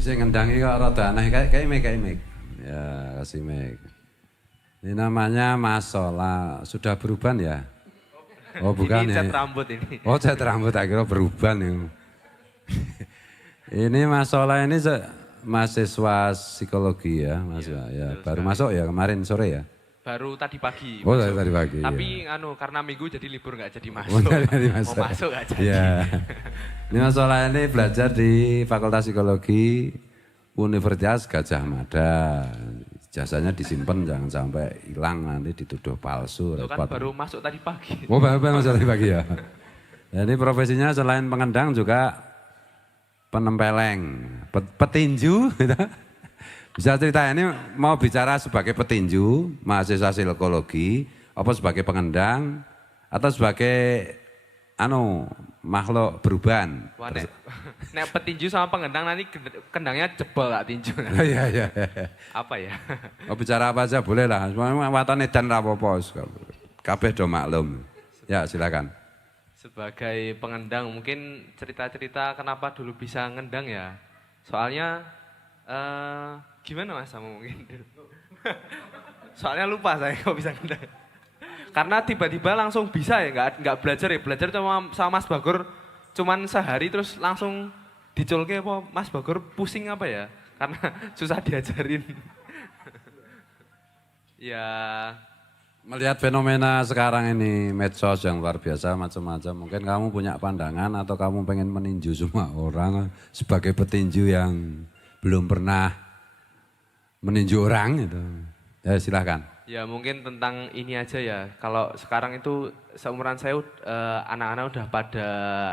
Saya ngendangi kok rada aneh, kayak mic. Ya, kasih mic. Ini namanya Mas Sola, sudah beruban ya? Oh bukan Ini ya? cat rambut ini. Oh cat rambut, akhirnya beruban ya. Ini Mas Sola ini mahasiswa psikologi ya, Mas ya. Baru masuk ya kemarin sore ya? Baru tadi pagi. Oh masuk. tadi pagi. Tapi ya. karena minggu jadi libur nggak jadi Oh, masuk. jadi Mau masuk nggak jadi. Ya. Ini Mas Sola ini belajar di Fakultas Psikologi Universitas Gajah Mada. Jasanya disimpan jangan sampai hilang nanti dituduh palsu. Itu kan repot. baru masuk tadi pagi. Oh baru masuk tadi pagi ya. Jadi profesinya selain pengendang juga penempeleng, petinju. Gitu. Bisa cerita ini mau bicara sebagai petinju, mahasiswa psikologi, apa sebagai pengendang, atau sebagai makhluk beruban. Wah, nek petinju sama pengendang nanti kendangnya jebol lah tinju. Iya. Apa ya? Mau bicara apa aja boleh lah. Semua watane dan rapopo. Kabeh do maklum. Ya silakan. Sebagai pengendang mungkin cerita-cerita kenapa dulu bisa ngendang ya. Soalnya gimana Mas sama mungkin dulu. Soalnya lupa saya kok bisa ngendang. Karena tiba-tiba langsung bisa ya, nggak belajar ya. Belajar sama Mas Bagor cuman sehari terus langsung diculke apa Mas Bagor pusing apa ya. Karena susah diajarin. Ya Melihat fenomena sekarang ini medsos yang luar biasa macam-macam. Mungkin kamu punya pandangan atau kamu pengen meninju semua orang sebagai petinju yang belum pernah meninju orang gitu. Ya silakan. ya mungkin tentang ini aja ya. Kalau sekarang itu seumuran saya anak-anak udah pada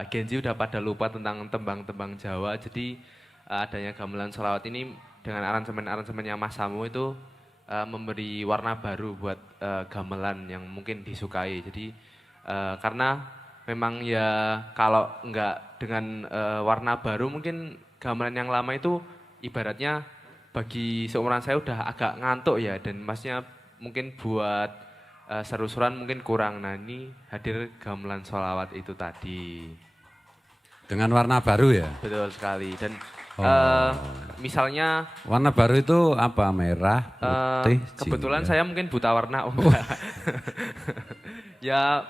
Gen Z udah pada lupa tentang tembang-tembang Jawa. Jadi adanya gamelan sholawat ini dengan aransemen-aransemennya Mas Samu itu memberi warna baru buat gamelan yang mungkin disukai. Jadi karena memang ya kalau enggak dengan warna baru mungkin gamelan yang lama itu ibaratnya bagi seumuran saya udah agak ngantuk ya, dan masnya mungkin buat seru-seruan mungkin kurang. Nah ini hadir gamelan sholawat itu tadi. Dengan warna baru ya? Betul sekali. Dan misalnya warna baru itu apa? Merah, putih, kebetulan jingga. saya mungkin buta warna. Oh, enggak. Ya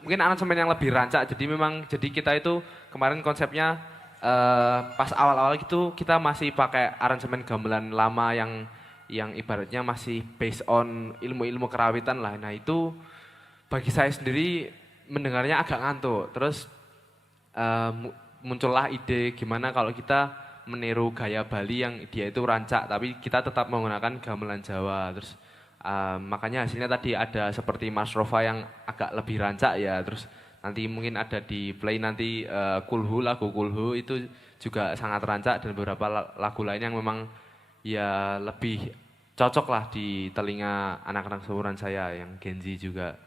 mungkin aransemen yang lebih rancak. Jadi kita itu kemarin konsepnya pas awal-awal gitu kita masih pakai aransemen gamelan lama yang ibaratnya masih based on ilmu-ilmu kerawitan lah. Nah itu bagi saya sendiri mendengarnya agak ngantuk. Terus muncullah ide gimana kalau kita meniru gaya Bali yang dia itu rancak tapi kita tetap menggunakan gamelan Jawa. Terus makanya hasilnya tadi ada seperti Mas Rofa yang agak lebih rancak ya. Terus nanti mungkin ada di play nanti lagu Kulhu itu juga sangat rancak, dan beberapa lagu lain yang memang ya lebih cocok lah di telinga anak-anak seumuran saya yang Gen Z juga.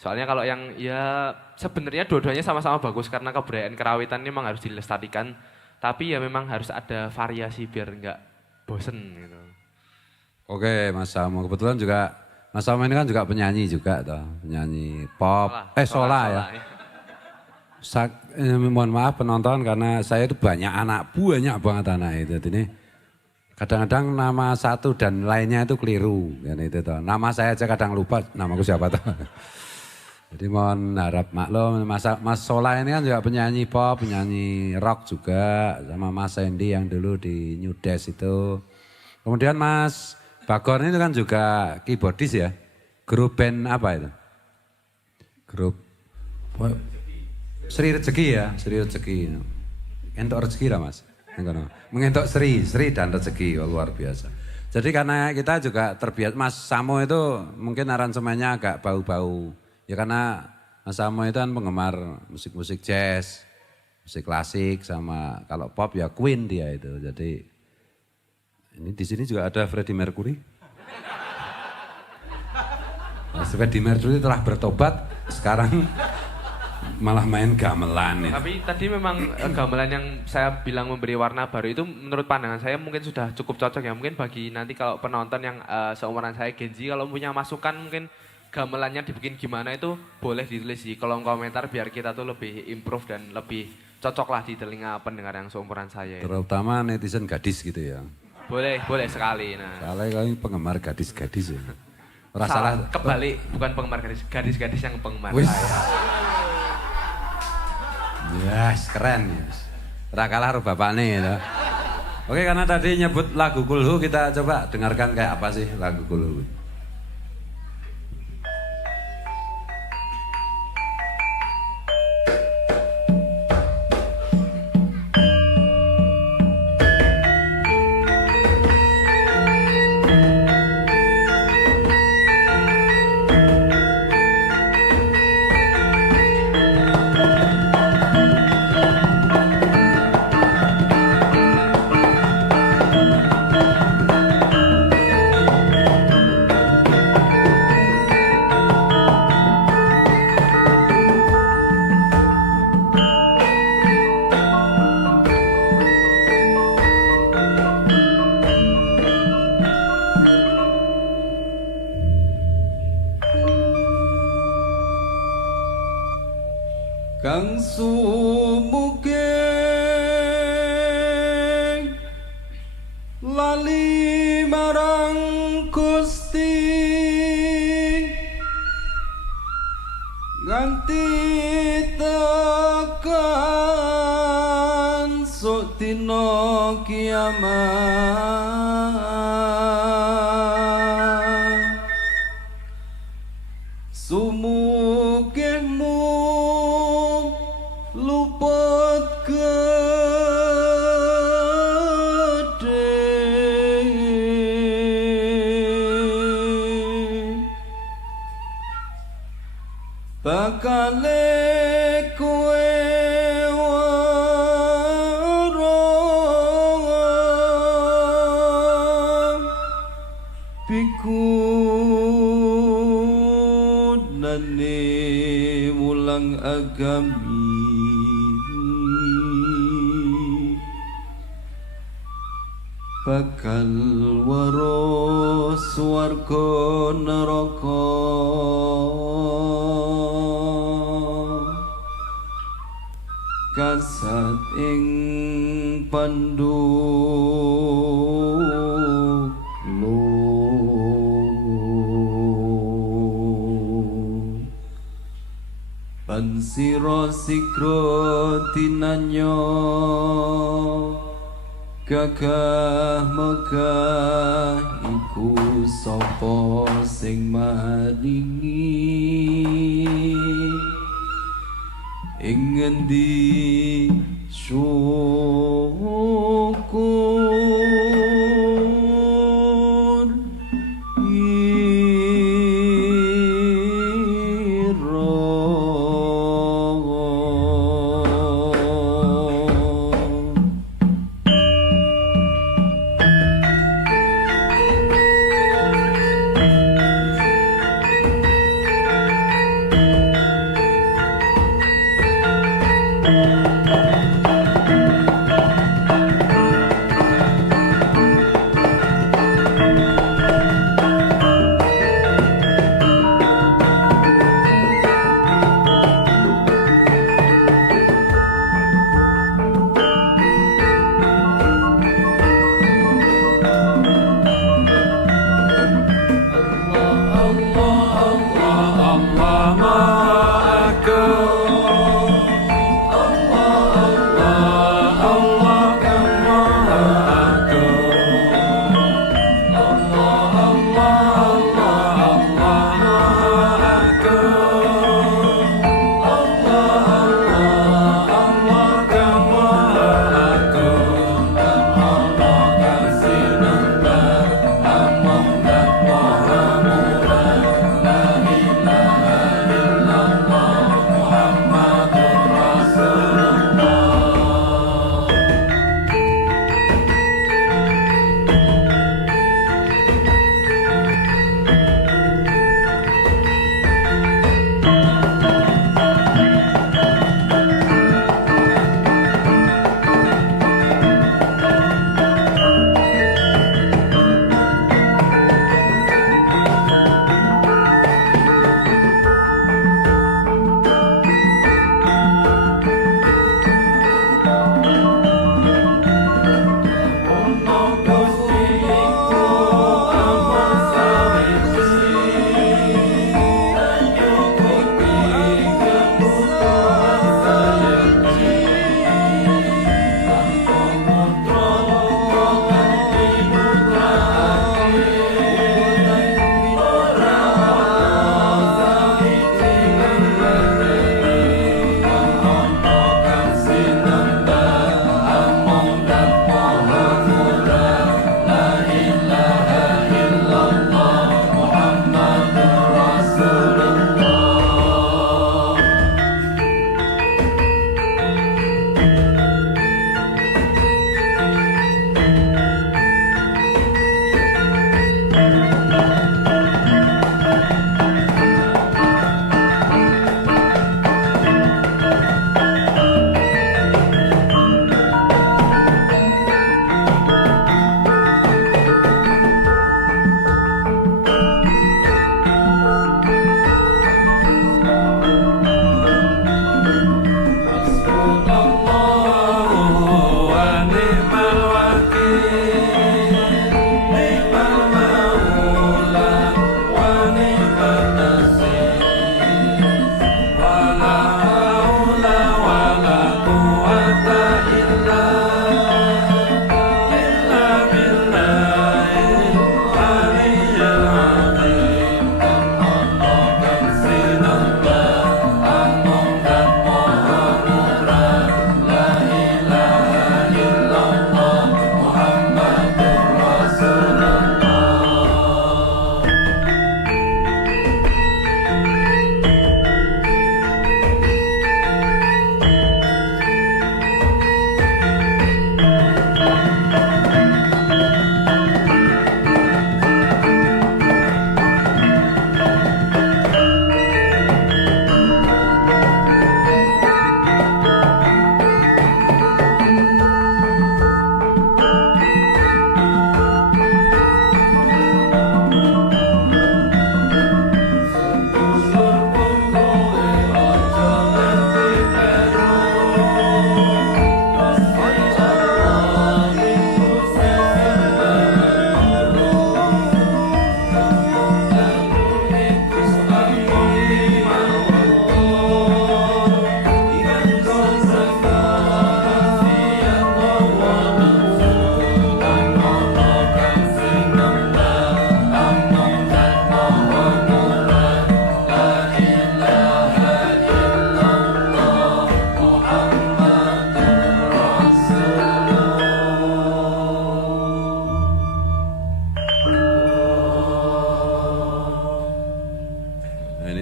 Soalnya kalau yang ya sebenarnya dua-duanya sama-sama bagus karena kebudayaan kerawitan ini memang harus dilestarikan, tapi ya memang harus ada variasi biar nggak bosen gitu. Oke Mas Samu, kebetulan juga Mas Samu ini kan juga penyanyi juga toh, penyanyi pop, Sola ya. Mohon maaf penonton karena saya itu banyak banget anak itu. Jadi ini kadang-kadang nama satu dan lainnya itu keliru, kan itu toh. Nama saya aja kadang lupa namaku siapa toh. Jadi mohon harap maklum. Mas Sola ini kan juga penyanyi pop, penyanyi rock juga sama Mas Sandy yang dulu di New Days itu. Kemudian Mas Bagor itu kan juga keyboardis ya. Grup band apa itu? Grup Sri Rezeki ya, Sri Rezeki. Entok rezeki lah Mas. Mengentok Sri dan rezeki, luar biasa. Jadi karena kita juga terbiasa, Mas Samo itu mungkin aransemennya agak bau-bau. Ya karena Mas Samo itu kan penggemar musik-musik jazz, musik klasik sama kalau pop ya Queen dia itu. Jadi ini di sini juga ada Freddie Mercury. Nah, Freddie Mercury telah bertobat, sekarang malah main gamelan. Ya. Tapi tadi memang gamelan yang saya bilang memberi warna baru itu menurut pandangan saya mungkin sudah cukup cocok ya. Mungkin bagi nanti kalau penonton yang seumuran saya Gen Z, kalau punya masukan mungkin gamelannya dibikin gimana itu boleh ditulis di kolom komentar biar kita tuh lebih improve dan lebih cocok lah di telinga pendengar yang seumuran saya. Terutama netizen gadis gitu ya. Boleh sekali. Nah. Soalnya kami penggemar gadis-gadis ya. Salah, kebalik, bukan penggemar gadis-gadis yang penggemar Wis. saya. Yes, keren. Yes. Rakalah ru bapakne ya. Oke, karena tadi nyebut lagu Kulhu, kita coba dengarkan kayak apa sih lagu Kulhu. Kang sumugeng lali marang Gusti nganti tekan sok dina kiamat sumugengmu luput gede bakale kowe weruh pikunane mulang agami bakal weruh swarga neraka kasat ing pan sira sigra tinanya gagah megah iku sapa sing maringi ing ngendi syukur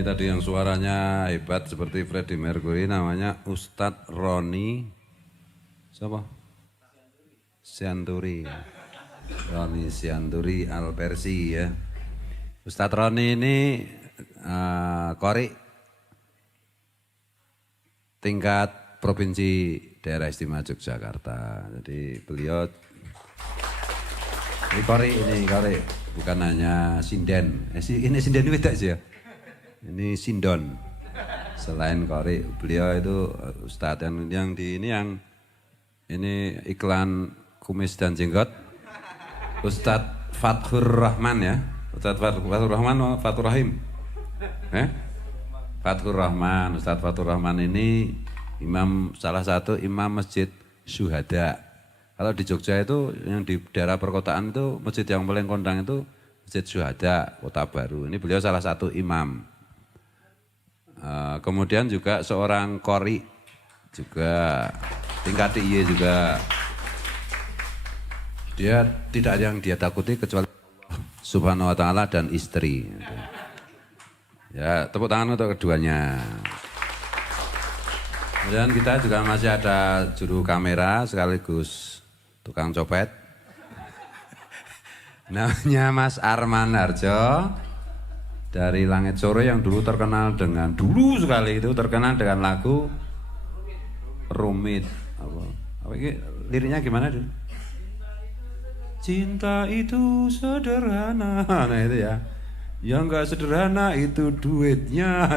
tadi yang suaranya hebat seperti Freddie Mercury namanya Ustadz Roni siapa? Sianturi. Roni Sianturi Al-Persi ya. Ustadz Roni ini qori tingkat Provinsi Daerah Istimewa Yogyakarta. Jadi beliau ini qori bukan hanya sinden. Ini sinden itu beda sih ya. Ini sindon. Selain qori, beliau itu ustadz yang di ini iklan kumis dan jenggot. Ustadz Fathur Rahman ya. Ustadz Fathur Rahman, Fathur Rahim. Fathur Rahman, Ustadz Fathur Rahman ini salah satu imam masjid syuhada. Kalau di Jogja itu yang di daerah perkotaan itu masjid yang paling kondang itu Masjid Syuhada Kota Baru. Ini beliau salah satu imam. Kemudian juga seorang qori juga tingkat DIY juga. Dia tidak ada yang dia takuti kecuali Subhanahu wa ta'ala dan istri. Ya, tepuk tangan untuk keduanya. Kemudian kita juga masih ada juru kamera sekaligus tukang copet. Namanya Mas Arman Harjo dari Langit Sore yang dulu terkenal dengan lagu Rumit. Apa ini liriknya gimana dulu? Cinta itu sederhana. Nah itu ya. Yang enggak sederhana itu duitnya.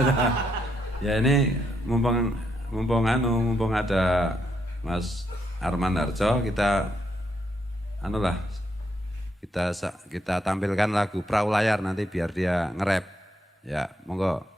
Ya ini mumpung ada Mas Arman Harjo, kita tampilkan lagu Perahu Layar nanti biar dia nge-rap. Ya, monggo.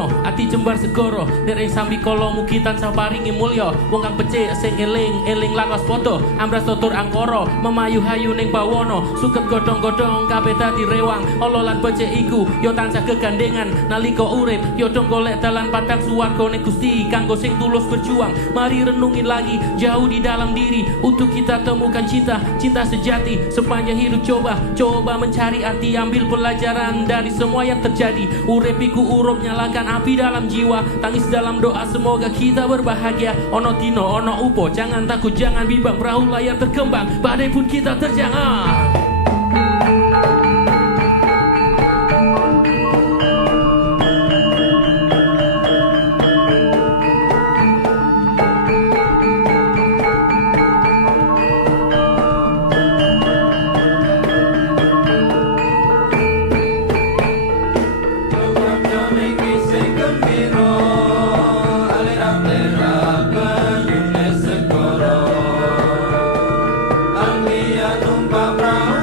Ati jembar segoro dereng sambi kala mugi tansah paringi mulya wong kang becik sing eling langos padha ambras tutur angkara memayu hayu ning bawana suket godhong-godhong kabeh dadi rewang ala lan becik iku ya tansah gegandengan nalika urip ya dong golek dalan padang suwargane Gusti kanggo sing tulus berjuang mari renungin lagi jauh di dalam diri untuk kita temukan cinta sejati sepanjang hidup coba mencari arti ambil pelajaran dari semua yang terjadi urip iku urup nyalakan api dalam jiwa tangis dalam doa semoga kita berbahagia ono dino ono upo jangan takut jangan bimbang perahu layar terkembang badai pun kita terjang Anglia numpak perahu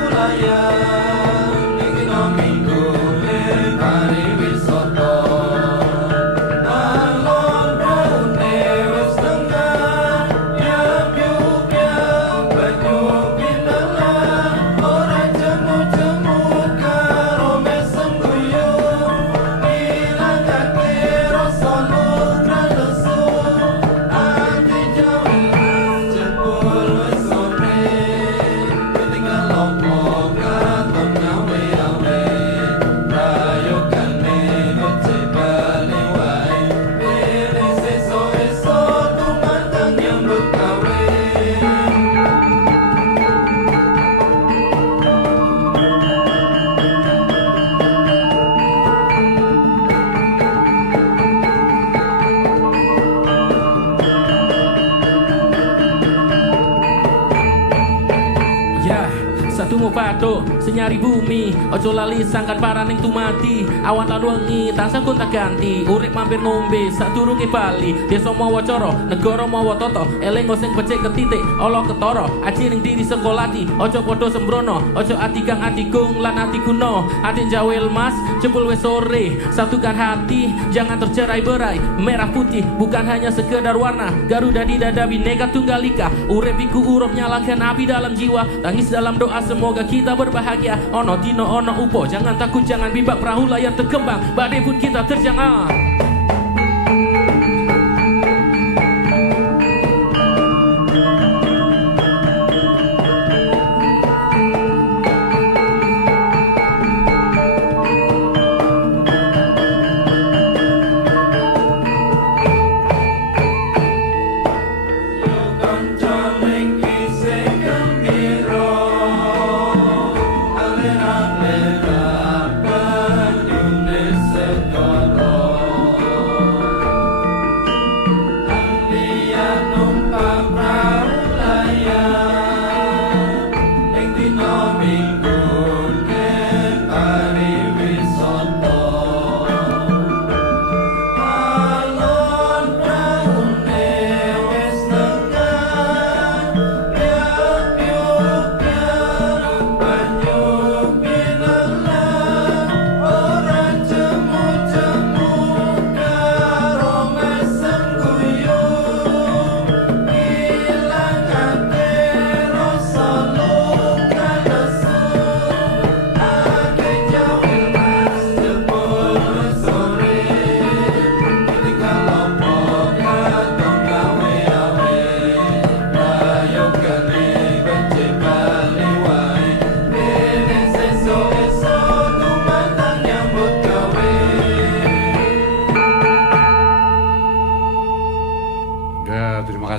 sungu patuk senyari bumi ojo lali sangkan paraning tumati awan lan wengi tansah gonta ganti urip mampir ngombe sadurunge bali desa mawa cara negara mawa tata eling sing becik ketitik ala ketara aji ning diri sekolati ojo padha sembrono ojo ati kang adigung lan ati guna ati jawel mas jebul wis sore satukan hati jangan tercerai berai merah putih bukan hanya sekedar warna Garuda di dada Bhinneka Tunggal Ika urip iku urup nyalakan api dalam jiwa tangis dalam doa semoga kita berbahagia ono dino ono upo jangan takut jangan bimbang perahu layar terkembang badai pun kita terjang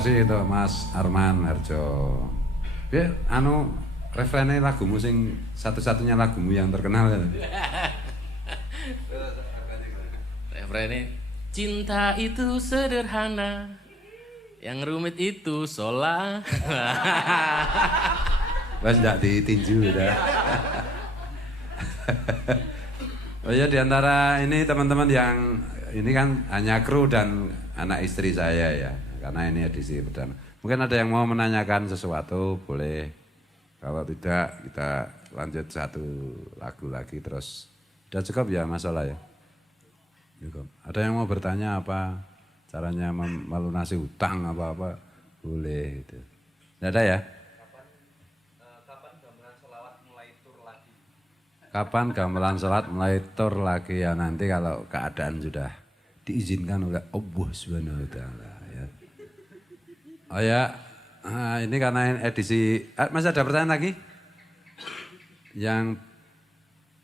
Itu Mas Arman Harjo. Ya, referennya lagumu sing satu-satunya lagumu yang terkenal ya. Refrennya cinta itu sederhana, yang rumit itu sholat. Wes ndak ditinju udah. Oh ya, diantara ini teman-teman yang ini kan hanya kru dan anak istri saya ya. Karena ini edisi perdana. Mungkin ada yang mau menanyakan sesuatu, boleh. Kalau tidak, kita lanjut satu lagu lagi terus. Sudah cukup ya masalah ya? Cukup. Ada yang mau bertanya apa? Caranya melunasi hutang apa-apa? Boleh. Gitu. Tidak ada ya? Kapan gamelan sholawat mulai tur lagi? Kapan gamelan sholat mulai tur lagi? Ya nanti kalau keadaan sudah diizinkan oleh Allah Subhanahu wa Ta'ala. Oh ya, ini karena edisi, masih ada pertanyaan lagi? Yang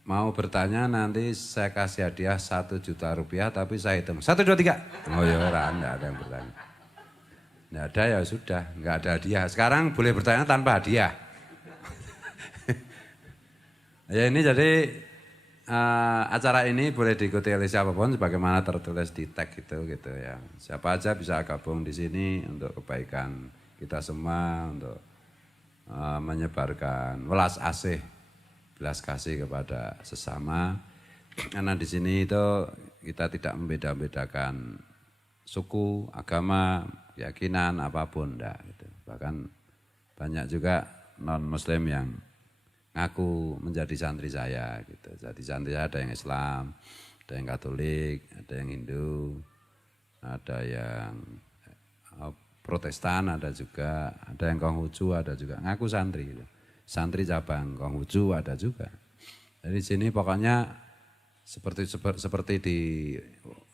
mau bertanya nanti saya kasih hadiah 1 juta rupiah tapi saya hitung. 1, 2, 3. Oh ya, enggak ada yang bertanya. Enggak ada ya sudah, enggak ada hadiah. Sekarang boleh bertanya tanpa hadiah. Ya ini jadi acara ini boleh diikuti oleh siapapun sebagaimana tertulis di tag gitu ya. Siapa aja bisa gabung di sini untuk kebaikan kita semua, untuk menyebarkan welas asih, belas kasih kepada sesama. Karena di sini itu kita tidak membeda-bedakan suku, agama, keyakinan apapun enggak gitu. Bahkan banyak juga non-muslim yang ngaku menjadi santri saya gitu. Jadi santri saya ada yang Islam, ada yang Katolik, ada yang Hindu, ada yang Protestan, ada juga, ada yang Konghucu, ada juga ngaku santri gitu. Santri cabang Konghucu ada juga. Jadi sini pokoknya seperti di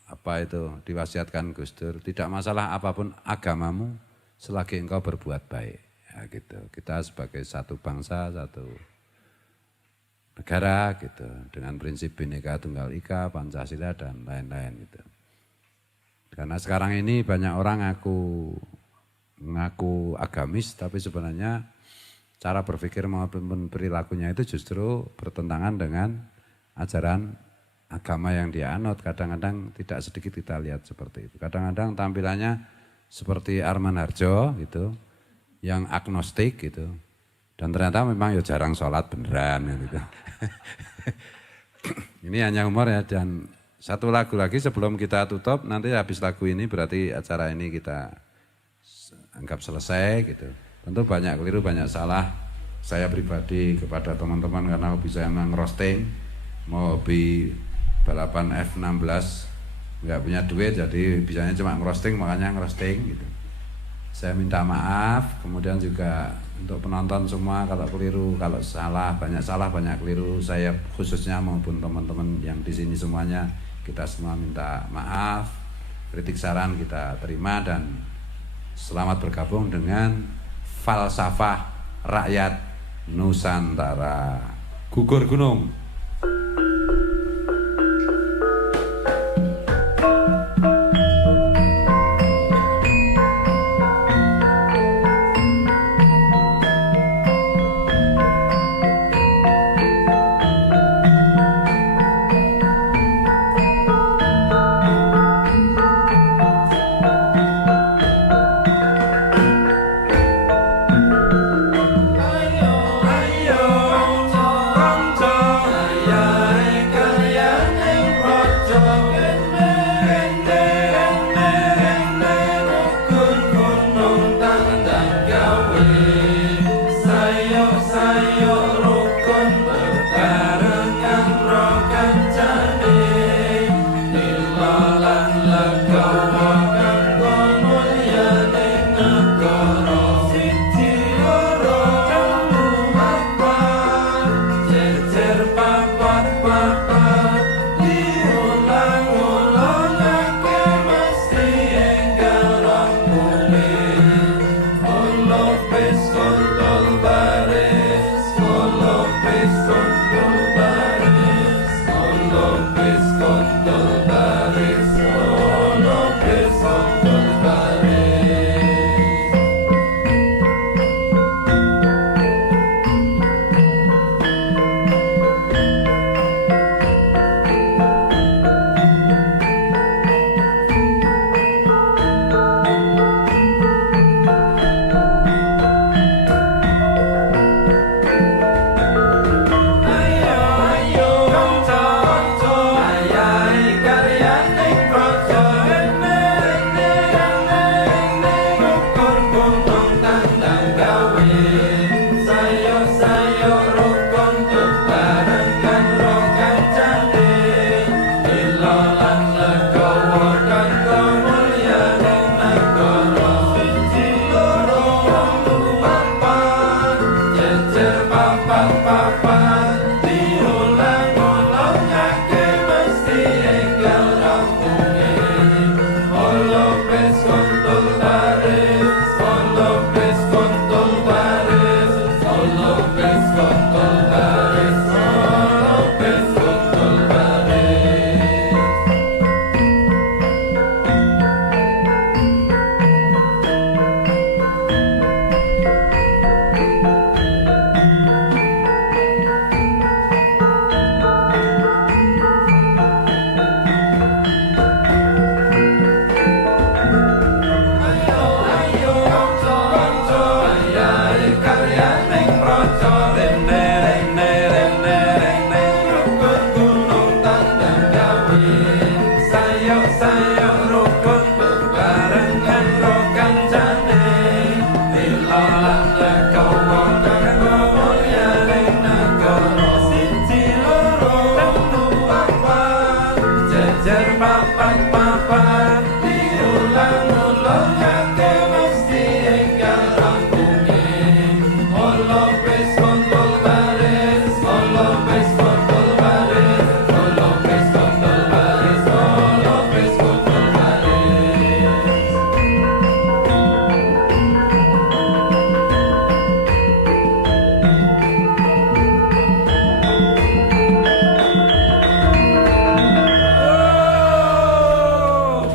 apa itu diwasiatkan Gus Dur, tidak masalah apapun agamamu selagi engkau berbuat baik. Ya gitu. Kita sebagai satu bangsa, satu negara gitu, dengan prinsip Bhinneka Tunggal Ika, Pancasila dan lain-lain gitu. Karena sekarang ini banyak orang ngaku agamis tapi sebenarnya cara berpikir maupun perilakunya itu justru bertentangan dengan ajaran agama yang dia anut. Kadang-kadang tidak sedikit kita lihat seperti itu. Kadang-kadang tampilannya seperti Arman Harjo gitu, yang agnostik gitu. Dan ternyata memang ya jarang sholat beneran gitu. Ini hanya humor ya, dan satu lagu lagi sebelum kita tutup, nanti habis lagu ini berarti acara ini kita anggap selesai gitu. Tentu banyak keliru, banyak salah. Saya pribadi kepada teman-teman karena hobi saya memang roasting, mau hobi balapan F16, nggak punya duit jadi bisanya cuma ngerosting, makanya ngerosting gitu. Saya minta maaf, kemudian juga untuk penonton semua kalau keliru, kalau salah, banyak keliru, saya khususnya maupun teman-teman yang di sini semuanya, kita semua minta maaf, kritik saran kita terima, dan selamat bergabung dengan falsafah rakyat Nusantara. Gugur gunung.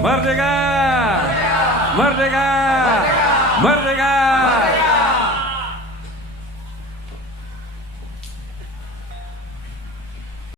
Merdeka! Merdeka! Merdeka!